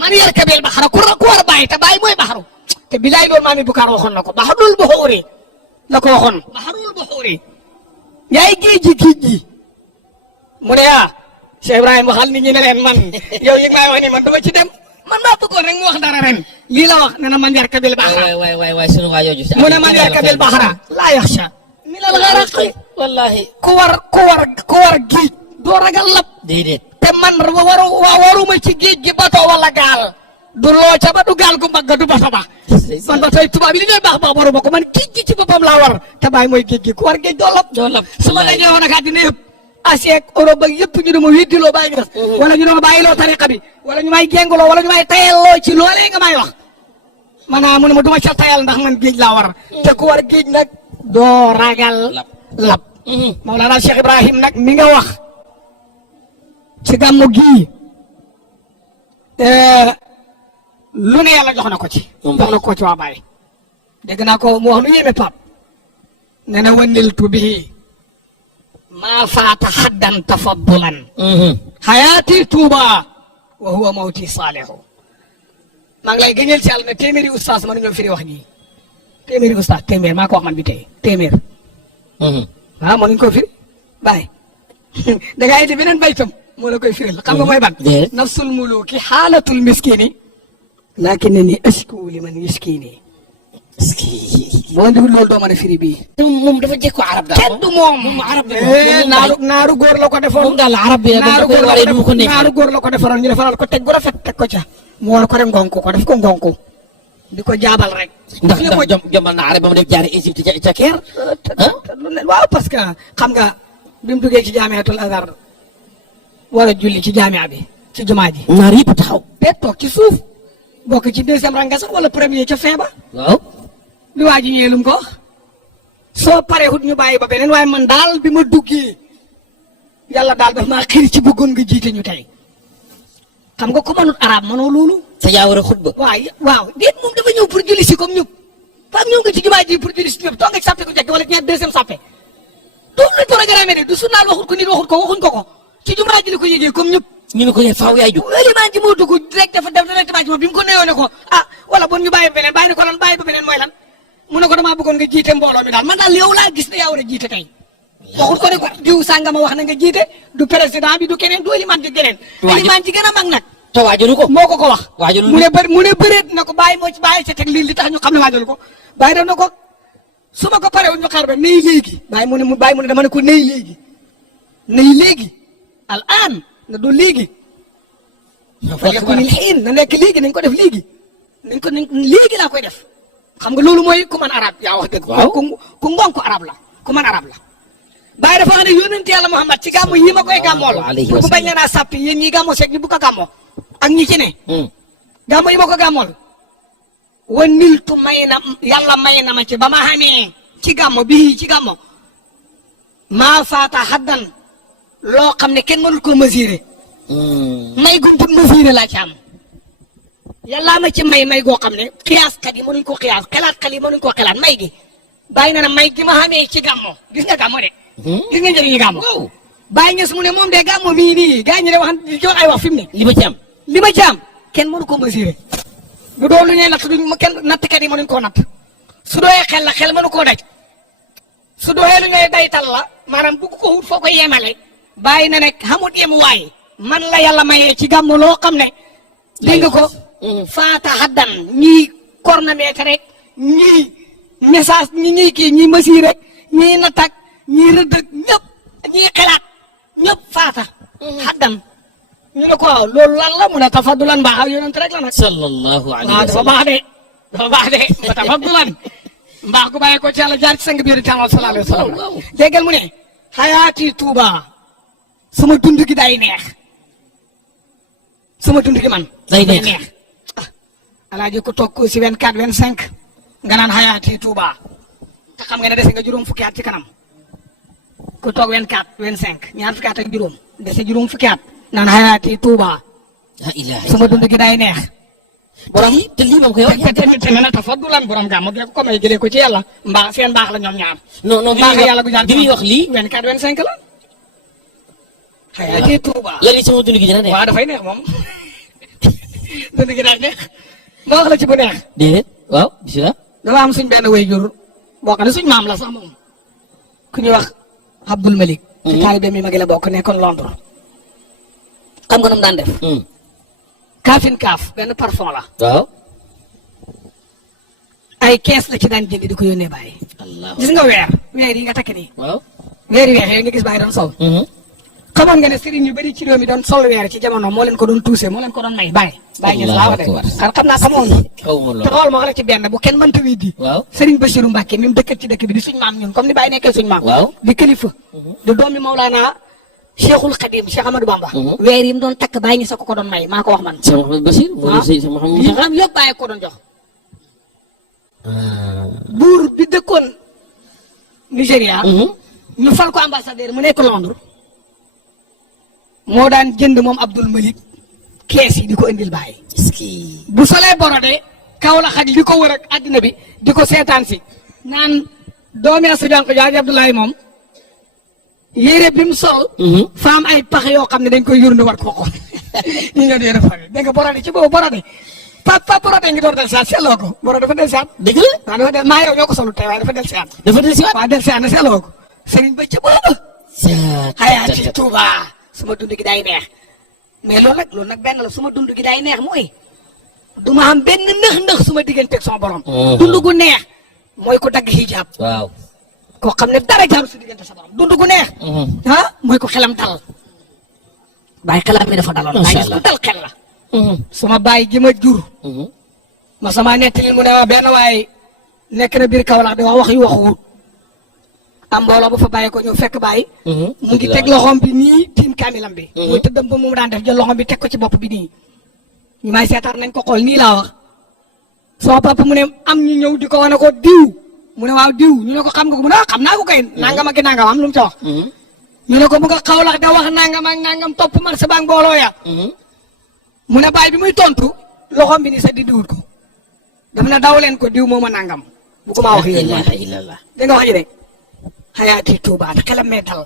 man yarkabil baxara ku war bàyyi te bàyyi mooy baxaru te bilaay loolu maami Bukaar waxoon na ko baxarul buxuuri la ko waxoon baxarul buxuuri yaay géej gi mu ne Cheikh Ibrahim waxal nit ñi ne leen man yow yi may wax ni man dama ci dem man maa bëggoon rek mu wax dara ren lii la wax ne na man yarkabil baxara waay sunu waa jooju mu ne man yarkabil baxara laa yaxsha min al gharaqi wallahi ku war géej doo ragal lap déedéet te man waruma ci géej gi bato wala gaal du looca ba du gaal gu mbagga du bato ba man batoy tubaab yi li ñooy baax waruma ko man géej gi ci boppam laa war te bàyyi mooy géej gi ku war géej doo lap su ma dajee woon ak àddina yëpp Asie ak Europe ak yëpp ñu dama weddiloo bàyyi ngas wala ñu dama bàyyiloo tariqa bi wala ñu may jéngaloo wala ñu may tayalloo ci loolee nga may wax maanaam mu ne ma duma ca tayal ndax man géej laa war te ku war géej nag doo ragal lap Mawlana Cheikh Ibrahim nag mi nga wax ci gàmmu gii lu ne yàlla jox na ko ci waa Baay dégg naa ko mu wax lu yéeme Pape nee na waniltu bihi maa faata xaddan tafaddulan xayaati tuuba wa huwa mawti saalihu maa ngi lay gëñal ci yàlla ne téeméeri ustaas mënu ñoo firi wax ji téeméeri ustaas téeméer maa ko wax man bi tey téeméer waaw mënuñ ko firi Baay da ngaa indi beneen baytam moo la koy firil xam nga mooy ban nafsul muluki xaalatul miskini lakinni ashku liman yaskini boo ndiwul loolu doo mën a firi bii moom dafa jekko arab daal kenn du moom arab naaru góor la ko defoon moom daal arab bi naaru góor la ko defaroon ñu defaral ko teg gu rafet teg ko ca mu war ko rek ngonku ko def ko ngonku di ko jaabal rek ndax jombal na arab ba mu def jaare Égypte ca Caire waaw parce que xam nga bi mu duggee ci jaamiatul Azhar war a julli ci jaamia bi ci jumaa ji naar yëpp taxaw te toog ci suuf bokk ci deuxième rang sax wala premier ca fin ba waaw bi waa ji ñëwee lu mu ko wax soo paree hut ñu bàyyi ba beneen waaye man daal bi ma duggee yàlla daal daf maa xiir ci bëggoon nga jiite ñu tey xam nga ko mënut arab mënoo loolu sa yaa war a xutba waaw déet moom dafa ñëw pour julli si comme ñëpp fam ñëw nga ci jumaa ji pour julli si ñëpp toog nga ci sàppe ku jekk wala ci ñaar deuxième sàppe doolu luñ programme de du sunnaal waxut ko nit waxut ko waxuñ ko ci jumaa ji li ko yëgee comme ñëpp ñu ne ko yee faaw yaay ju limaan ji moo dugg direct dafa def directement ci moom bi mu ko nuyoo ne ko wala bon ñu bàyyi beneen bàyyi ne ko lan bàyyi ba beneen mooy lan mu ne ko damaa bëggoon nga jiite mbooloo mi daal man daal yow laa gis ne yaa war a jiite tey waxut ko ne ko diw sàngama wax na nga jiite du président bi du keneen du limaan ji geneen limaan ji gën a mag nag te waajulu ko moo ko wax waajulu mu ne bëreet na ko bàyyi moo ci bàyyi ca teg li tax ñu xam ne waajulu ko bàyyi def na ko su ma ko paree wuñ ma xaar ba néy léegi bàyyi mu ne dama ne ko néy léegi nay léegi al aan na doon léegi fa yakun il xiin na nekk léegi nañ ko def léegi nañ léegi laa koy def xam nga loolu mooy ku mën arab yaa wax dëgg ku ngoon ko arab la ku mën arab la Baay dafa xam ne yónnent Yàlla Muhammad ci gàmmu yi ma koy gàmmoo la bu bañ leen a sàppi yéen ñi gàmmoo seeg ñi bu ko gàmmoo ak ñi ci ne gàmmu yi ma ko gàmmool wa niltu may na yàlla may na ma ci ba ma xamee ci gàmmo bii ci gàmmo maa faata xaddan loo xam ne kenn mënul koo mesurer may gumput mesurer laa ci am yàllaa ma ci may goo xam ne xiyaaskat yi mënuñ ko xiyaas xelaatkat yi mënuñ koo xelaat may gi bàyyi na may gi ma xamee ci gàmmo gis nga gàmmo de gis nga njëriñu gàmmo bàyyi nga su mu ne moom de gàmmo mii nii gaa ñi de wax di jox ay wax fi mu ne li ma ci am kenn mënu ko mesurer bu doon lu ñuy natt duñ kenn nattkat yi mënuñ koo natt su dooyee xel la xel mënu koo daj su dooyee lu ñuy daytal la maanaam bugg ko wut foo ko yemale bàyyi na nekk xamut yem waay man la yàlla mayee ci gàmmu loo xam ne dégg nga ko faata xaddan ñii cornomètre rek ñii message ñii kii ñii mesure rek ñii nattak ñii rëddëg ñëpp ñii xelaat ñëpp faata xaddan ñu ne ko waaw loolu lan la mun a tafadulan mbaax ak yonent rek la nag sallallahu alayhi wa sallam dafa baax de ba tafadulan mbaax gu bàyyi ko ci yàlla jaar ci sang biir di sallallahu alayhi wa sallam déggal mu ne xayaati Tuuba sama dund gi day neex sama dund gi man day neex alaaji ko toog ko si 24 25 nga naan xayaati Tuuba te xam nga ne dese nga juróom fukki at ci kanam ku toog 24 25 ñaar fukki at ak juróom dese juróom fukki at naan xayaati Tuuba sama dund gi day neex borom te lii moom koy wax te ne na tafadulan borom gàmmu gi ko may jëlee ko ci yàlla mbaax seen baax la ñoom ñaar non mbaax yàlla gu jaar bi muy wax lii 24 25 la xayaati Tuuba léegi sama dund gi dina neex waaw dafay neex moom dund gi day neex ma wax la ci bu neex déedéet waaw bisimilah dafa am suñ benn way jur boo xam ne suñ maam la sax moom ku ñuy wax Abdul Malik ci taalibe mi magi la bokk nekkoon Londres xam nga nu mu daan def kaafin kaaf benn parfum la waaw ay kees la ci daan jënd di ko yónnee bàyyi gis nga weer yi nga takk nii waaw weer yi weex yooyu nga gis bàyyi doon sol xamoon nga ne sëriñ yu bëri ci réew mi doon sol weer ci jamono moo leen ko doon tuuse moo leen ko doon may bàyyi ñes laa de xam naa xamoon te xool ma wax la ci benn bu kenn mënta wi di sëriñ Basiru Mbàkke mi mu dëkkat ci dëkk bi di suñ maam ñun comme ni bàyyi nekkee suñ maam di kilifa di doomi Mawlaana Cheikhul Khadim Cheikh Amadou Bamba weer yi mu doon takk bàyyi ñu sa ko doon may maa ko wax man yi xam yëpp bàyyi ko doon jox buur bi dëkkoon Nigéria ñu fal ko ambassadeur mu nekk Londres moo daan jënd moom Abdul Malik kees yi di ko indil bàyyi bu solee borode Kaolack ak li ko wër ak àddina bi di ko seetaan si naan doomi asujan ko jaaji Abdoulaye moom yére bi mu sol faam ay pax yoo xam ne dañ koy yurndi war ko ñu ñoo di yére fa dégg nga borode ci boobu borode papa borode ngi door del siaat seetloo ko borode dafa del siaat dëgg la waaw dafa del maa yow ñoo ko solu tey waaye dafa del siaat waaw del siaat ne seetloo ko sëriñ ba ca boobu xayaati Tuuba suma dund gi day neex mais loolu nag benn la suma dund gi day neex mooy du ma am benn nëx suma digganteeg sama borom dund gu neex mooy ko dagg hijab waaw koo xam ne dara jaaru su diggante sa borom dund gu neex mooy ko xelam dal bàyyi xelam mi dafa daloon bàyyi ku dal xel la suma bàyyi gi ma jur ma sama nettali mu ne ma benn waaye nekk na biir Kaolack di wax yu waxuwut am mbooloo bu fa bàyyi ko ñëw fekk bàyyi mu ngi teg loxoom bi nii tiim kaamilam bi muy tëddam ba mu daan def jël loxoom bi teg ko ci bopp bi nii ñu may seetaan nañ ko xool nii laa wax sama papa mu ne am ñu ñëw di ko wane ko diw mu ne waaw diw ñu ne ko xam nga ko mu ne xam naa ko kay nangam ak nangam am lu mu ca wax ñu ne ko mu nga Kaolack da wax nangam ak nangam topp marché ba mbooloo ya mu ne bàyyi bi muy tontu loxoom bi nii sax di diwut ko daf ne daw leen ko diw mooma nangam bu ko maa wax yéen dégg nga wax ji de xayaati Tuuba xelam mee dal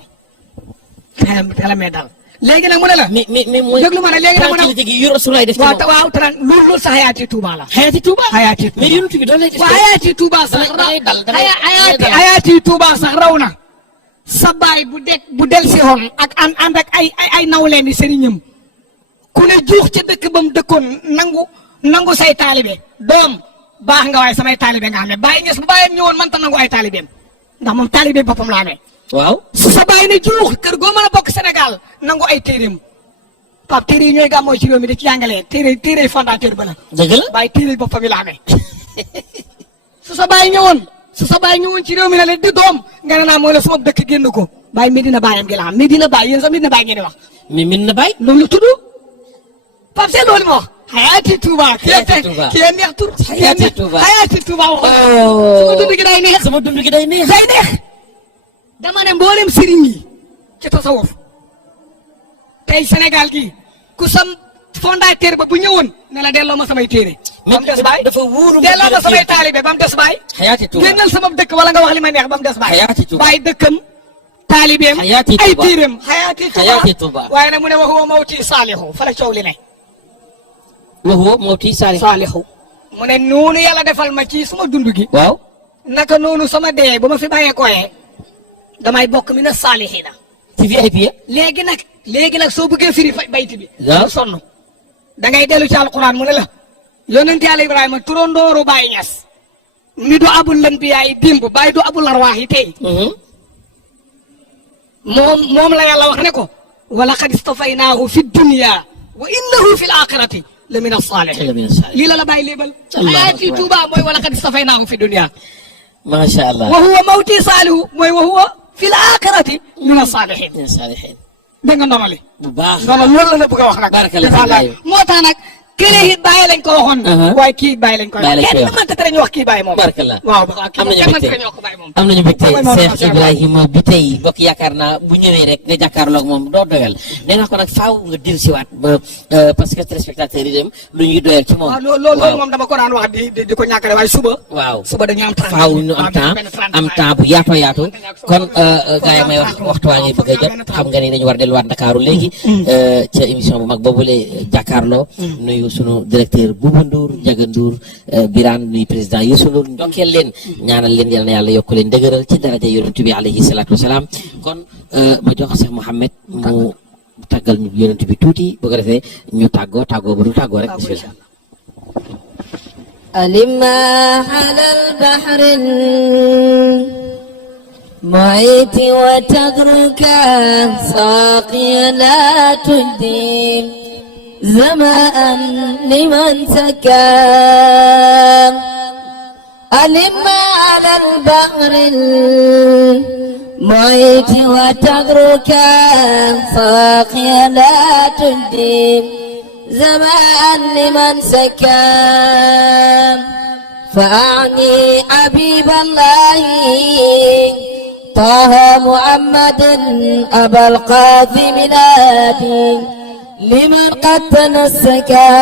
xelam mee dal léegi nag mu ne la mais mooy déglu ma ne léegi nag mu ne yu Rasulaay def ci moom waaw loolu sax xayaati Tuuba la xayaati Tuuba mais yéen bi doon lay def xayaati Tuuba sax xayaati Tuuba sax raw na sa baay bu del si xoon ak ànd ak ay nawleen yi sëriñam ku ne juux ca dëkk ba mu dëkkoon nangu say taalibe doom baax nga waaye samay taalibe nga xam ne bàyyi ñes bu bàyyam ñëwoon mënta nangu ay taalibeem ndax moom taalibe boppam la amee waaw su sa bàyyi ne juux kër goo mën a bokk Sénégal nangu ay téeréem Pape téere yi ñooy gàmmoo ci réew mi di ci jàngalee téere fondateur ba la dëgg la bàyyi téere boppam yi la amee su sa bàyyi ñëwoon ci réew mi ne leen di doom nga ne naa mooy la sama dëkk génn ko bàyyi Medina bàyyam gi la am Medina bàyyi yéen sax Medina bàyyi ngeen di wax mais min na bàyyi loolu la tudd Pape Seye loolu ma wax Hayaati Touba Hayaati Touba kii neex tur Hayaati Touba Hayaati Touba waxoon sama dund gi day neex sama dund gi day neex dama ne mboolem sëriñ yi ci tasawuf tey Sénégal gi ku sam fondateur ba bu ñëwoon ne la delloo ma samay téere ba mu des baay dafa wóoru delloo ma samay taalibe ba mu des baay Hayaati Touba génnal sama dëkk wala nga wax li ma neex ba mu des baay Hayaati Touba baay dëkkam taalibeem Hayaati ay Touba téereem Hayaati Touba waaye nag mu ne waxuwa mawti saalihu fa la coow li ne waxoo mawti saalihu mu ne noonu yàlla defal ma ci suma dund gi waaw naka noonu sama dee bu ma fi bàyyee koyee damay bokk mi na saalihina ci VIP ya léegi nag soo bëggee firi bayti bi waaw sonn da ngay dellu ci alquran mu ne la yonent yàlla Ibrahima turandooru Baay Ñas mi du abul lanbiyaa yi démb Baay du abul arwaax yi tey moom la yàlla wax ne ko wa laqad istafaynaahu fi dunya wa innahu fi l axirati la min as-saalihin lii la Baay léebal Hayaati Touba mooy wa laqad istafaynaahu fi dunya macha allah wa huwa mawti saalihu mooy wa huwa fi l axirati min as-saalihin dégg nga ndonali bu baax ndono loolu la bëgg a wax nag barakallah moo tax nag kële it bàyyi lañ ko waxoon waaye kii bàyyi lañ ko kenn mënta tere ñu wax kii bàyyi moom barakallah waaw am nañu kenn mënta mbégte tere ñu wax ko bàyyi moom am nañu mbégte Cheikh Ibrahima bi tey bokk yaakaar naa bu ñëwee rek nga jàkkaarloog moom doo doyal nee naa ko nag faaw nga dil siwaat ba parce que téléspectateurs yi dem lu ñuy doyal ci moom waaw loolu moom dama ko daan wax di ko ñàkkale waaye suba dañu am temps faaw ñu am temps bu yaatoo yaatu kon gars yi may wax waxtu waa ngi bëgg a jot xam nga ni dañu war delluwaat Ndakaaru léegi ca émission bu mag boobule jàkkaarloo nuyu sunu directeur Bouba Ndour Ndiaga Ndour Birane nuyu président Youssou Ndour ndokkeel leen ñaanal leen yal na yàlla yokk leen dëgëral ci daraja yonent bi alayhi salaatu wasalaam kon ma jox Cheikh Mouhamed mu tàggal ñu yonent bi tuuti bu ko defee ñu tàggoo ba du tàggoo rek bismillah ألما على البحر المحيط وتترك ساقي لا تجدي زماء لمن سكى ألما على البحر المحيط وتترك ساقي لا تجدي زماء لمن سكى فأعني حبيب الله طه محمد أبا القاسم نادي لمن قد تنسكى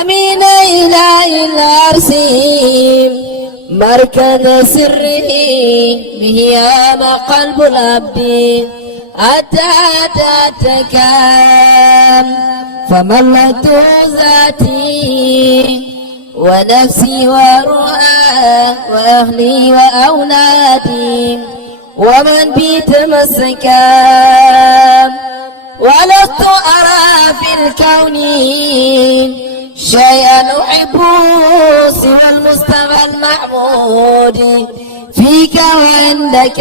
أمين إله العرش مركز سره به أما قلب العبد حتى تتكام فملكت ذاتي ونفسي وروحي وأهلي وأولادي ومن بي تمسكا ولست أرى في الكون شيئا أحبه سوى المصطفى المحمود فيك وعندك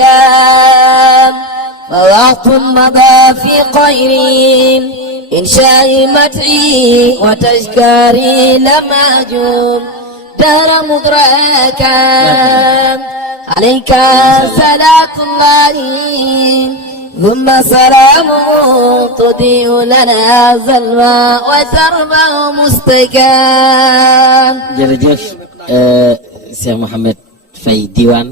فوقت مضى في خير إنشاء مدحي وتذكاري لما أجوم دار مدركا عليك صلاة الله ثم سلامه تضيء لنا زلوى وتربى مستكان jërëjëf Cheikh Mouhamed Faye Diwane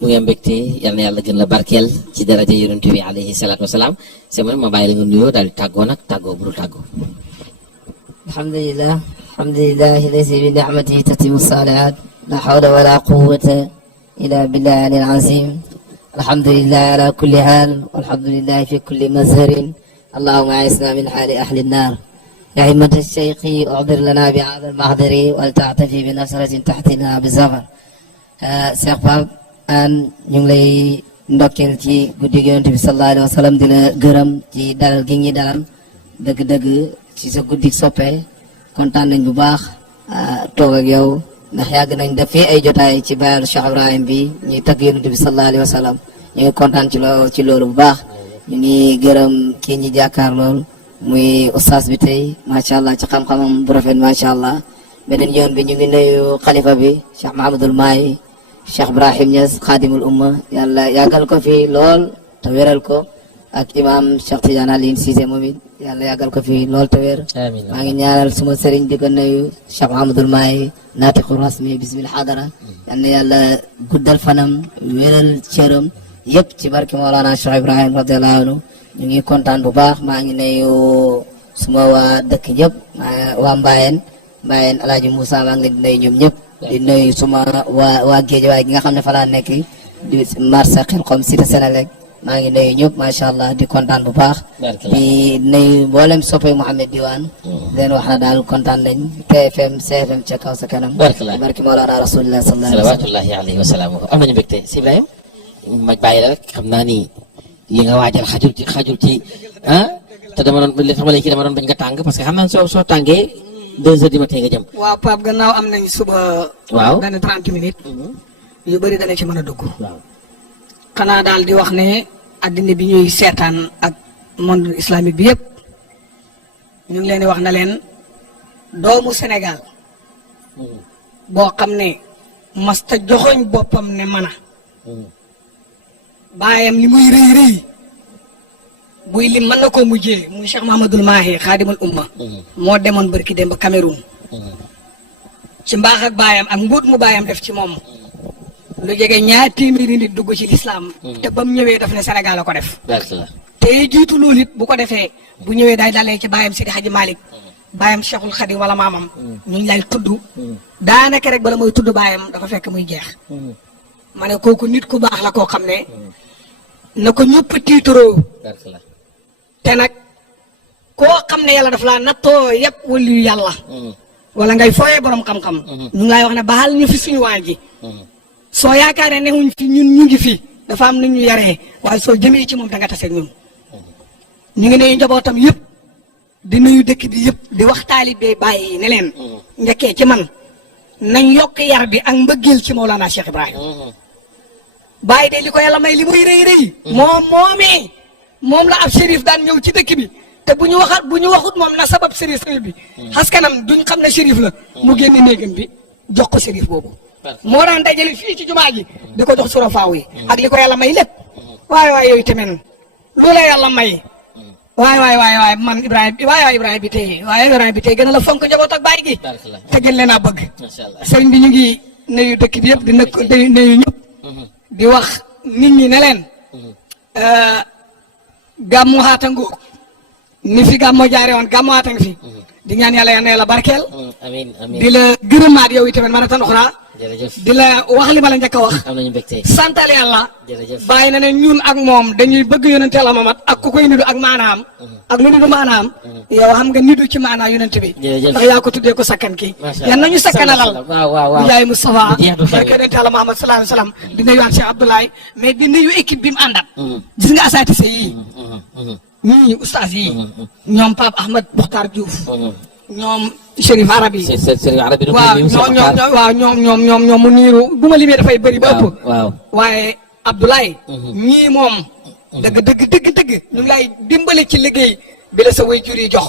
mu ngi am mbégte yal na yàlla gën la barkeel ci daraja yonent bi alayhi salaatu wasalaam c'est vrai ma bàyyi la nga nuyoo daal di tàggoo nag tàggoo bu dul tàggoo alhamdulillah alhamdulillah lazi bi ni'matihi tatimu salihat la hawla wala quwwata illa billahi al azim alhamdulillah ala kulli hal walhamdulillah fi kulli mazharin allahumma a'isna min hali ahli an-nar يا همة الشيخ أعذر لنا بهذا المحضر ولتعتفي بنصرة تحتنا بزفر Cheikh Pape Hann ñu ngi lay ndokkeel ci guddi gi Yonent bi sallallahu alayhi wa sallam di la gërëm ci dalal gi ñi dalal dëgg-dëgg ci sa guddi soppe kontaan nañ bu baax toog ak yow ndax yàgg nañ def fii ay jotaay ci bayal Cheikh Ibrahim bi ñuy tagg yonent bi sallallahu alayhi wa sallam ñu ngi kontaan ci loolu bu baax ñu ngi gërëm kii ñi jàkkaar lool muy ustaas bi tey macha allah ci xam-xamam bu rafet macha allah beneen yoon bi ñu ngi nuyu xalifa bi Cheikh Mahamadul Mahi Cheikh Ibrahim Niass xaadimul umma yàlla yàggal ko fi lool te wéral ko ak imam Cheikh Tidiane Aline Cissé moom it yàlla yàggal ko fi lool te wér maa ngi ñaanal suma sëriñ di ko nuyu Cheikh Mahamadul Mahi naatiqu rasmi bismil hadara yal na yàlla guddal fanam wéral cëram yëpp ci barke Mawlana Cheikh Ibrahim radiallahu anhu ñu ngi kontaan bu baax maa ngi nuyu suma waa dëkk ñëpp waa Mbayeen Alaaji Moussa maa ngi leen di nuyu ñoom ñëpp di nuyu suma waa Géejawaay gi nga xam ne fa laa nekk di marché Xelkom cité Sénélec maa ngi nuyu ñëpp macha allah di kontaan bu baax di nuyu mboolem soppay Mouhamed Diwane leen wax na daal kontaan nañ TFM CFM ca kaw sa kanam barke Mawlana rasulillah salawatullahi alayhi wa sallam am nañu mbégte si Ibrahima ma bàyyi la rek xam naa ni li nga waajal xajul ci te dama doon li xamale kii dama doon bañ nga tàng parce que xam naa soo tàngee 2 heures du matin nga jëm. waaw Pape gannaaw am nañ suba. waaw dana 30 minutes. yu bëri dana ci mën a dugg. waaw xanaa daal di wax ne addina bi ñuy seetaan ak monde islamique bi yëpp ñu ngi leen di wax na leen doomu Sénégal boo xam ne masta joxoñ boppam ne mana baayam li muy rëy rëy buy lim mën na koo mujjee muy Cheikh Mahamadul Mahi xaadimul umma moo demoon barki dem ba Cameroun ci mbaax ak baayam ak mbuut mu baayam def ci moom lu jege 2 téeméeri nit dugg ci lislaam te ba mu ñëwee daf ne Sénégal la ko def te jiitu loolu it bu ko defee bu ñëwee day dalee ci baayam Sidi Hadji Malick baayam Cheikhul Khadim wala maamam ñu ngi lay tudd daanaka rek bala mooy tudd baayam dafa fekk muy jeex ma ne kooku nit ku baax la koo xam ne na ko ñëpp tiituroo te nag koo xam ne yàlla daf laa nattoo yëpp waliyu yàlla wala ngay fooyee borom xam-xam ñu ngi lay wax ne baal ñu fi suñu waa ji soo yaakaaree ne wuñ fi ñun ñu ngi fi dafa am nu ñu yaree waaye soo jëmee ci moom da nga tase ñun ñu ngi nuyu njabootam yëpp di nuyu dëkk bi yëpp di wax taalibe bàyyi ne leen njëkkee ci man nañ yokk yar bi ak mbëggeel ci Mawlana Cheikh Ibrahim bàyyi de li ko yàlla may li muy rëy rëy moom la ab shérif daan ñëw ci dëkk bi te bu ñu waxut moom na sabab shérif bi xaskanam duñ xam ne shérif la mu génne néegam bi jox ko shérif boobu moo daan dajale fii ci jumaa ji di ko jox sura faaw yi ak li ko yàlla may lépp waay yooyu tamit lu la yàlla may waay man Ibrahima bi tey gën a la fonk njaboot ak baay gi te gën leen a bëgg sëriñ bi ñu ngi nuyu dëkk bi yëpp di nuyu ñëpp di wax nit ñi ne leen gàmmu xaata ngoog ni fi gàmmoo jaare woon gàmmu xaata nga fi di ñaan yàlla yal na yàlla barkeel amiin di la gërëmaat yow itamit man a tan xuraa di la wax li ma la njëkk a wax am nañu mbégte santal yàlla bàyyi na ne ñun ak moom dañuy bëgg yonente yàlla Muhammad ak ku koy nidu ak maanaam ak lu nidu maanaam yow xam nga nidu ci maanaam yonente bi ndax yaa ko tuddee ko sakkan ki yan nañu sakkanalal Ndiaye Moustapha barke yonente yàlla Muhammad sallallahu alayhi wa sallam di nuyuwaat Cheikh Abdoulaye mais di nuyu équipe bi mu àndat gis nga asaatise yii ñii ustaas yi ñoom Pape Ahmed Mokhtar Diouf ñoom Chérif Arabi waaw ñoom mu niiru bu ma limee dafay bëri ba ëpp waaye Abdoulaye ñii moom dëgg ñu ngi lay dimbale ci liggéey bi la sa waajur yi jox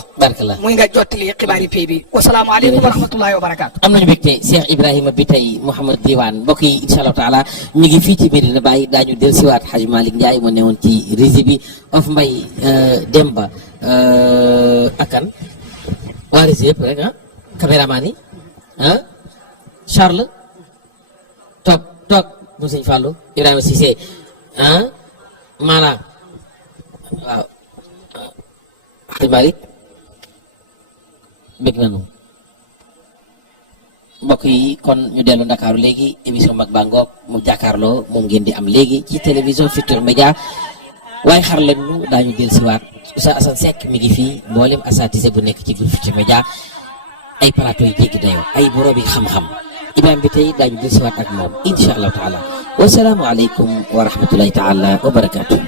muy nga jottali xibaari pay bi wasalaamaaleykum wa rahmatullahi wa barakaatu am nañu mbégte Cheikh Ibrahima bi tey Mouhamed Diwane mbokk yi incha allahu taala ñu ngi fii ci Medina Baye daañu del siwaat Hadj Malick Ndiaye mu newoon ci régie bi of Mbay Demba akan waa régie yëpp rek caméraman yi Charles toog mu sëñ Fallou Ibrahima Cissé maanaam waaw Hadj Malick bëgg nañu mbokk yi kon ñu dellu Ndakaaru léegi émission mag baa ngoog mu jàkkaarloo moom ngeen di am léegi ci télévision Futurs Médias waaye xar leen ñu daañu del siwaat Oustaz Assane Seck mi ngi fii mboolem asatise bu nekk ci groupe Futurs Médias ay plateau yi jéggi dayoo ay boroomi xam-xam Ibrahima bi tey daañu del siwaat ak moom insha allahu taala wasalaamu aleykum wa rahmatullahi taala wa barakatuh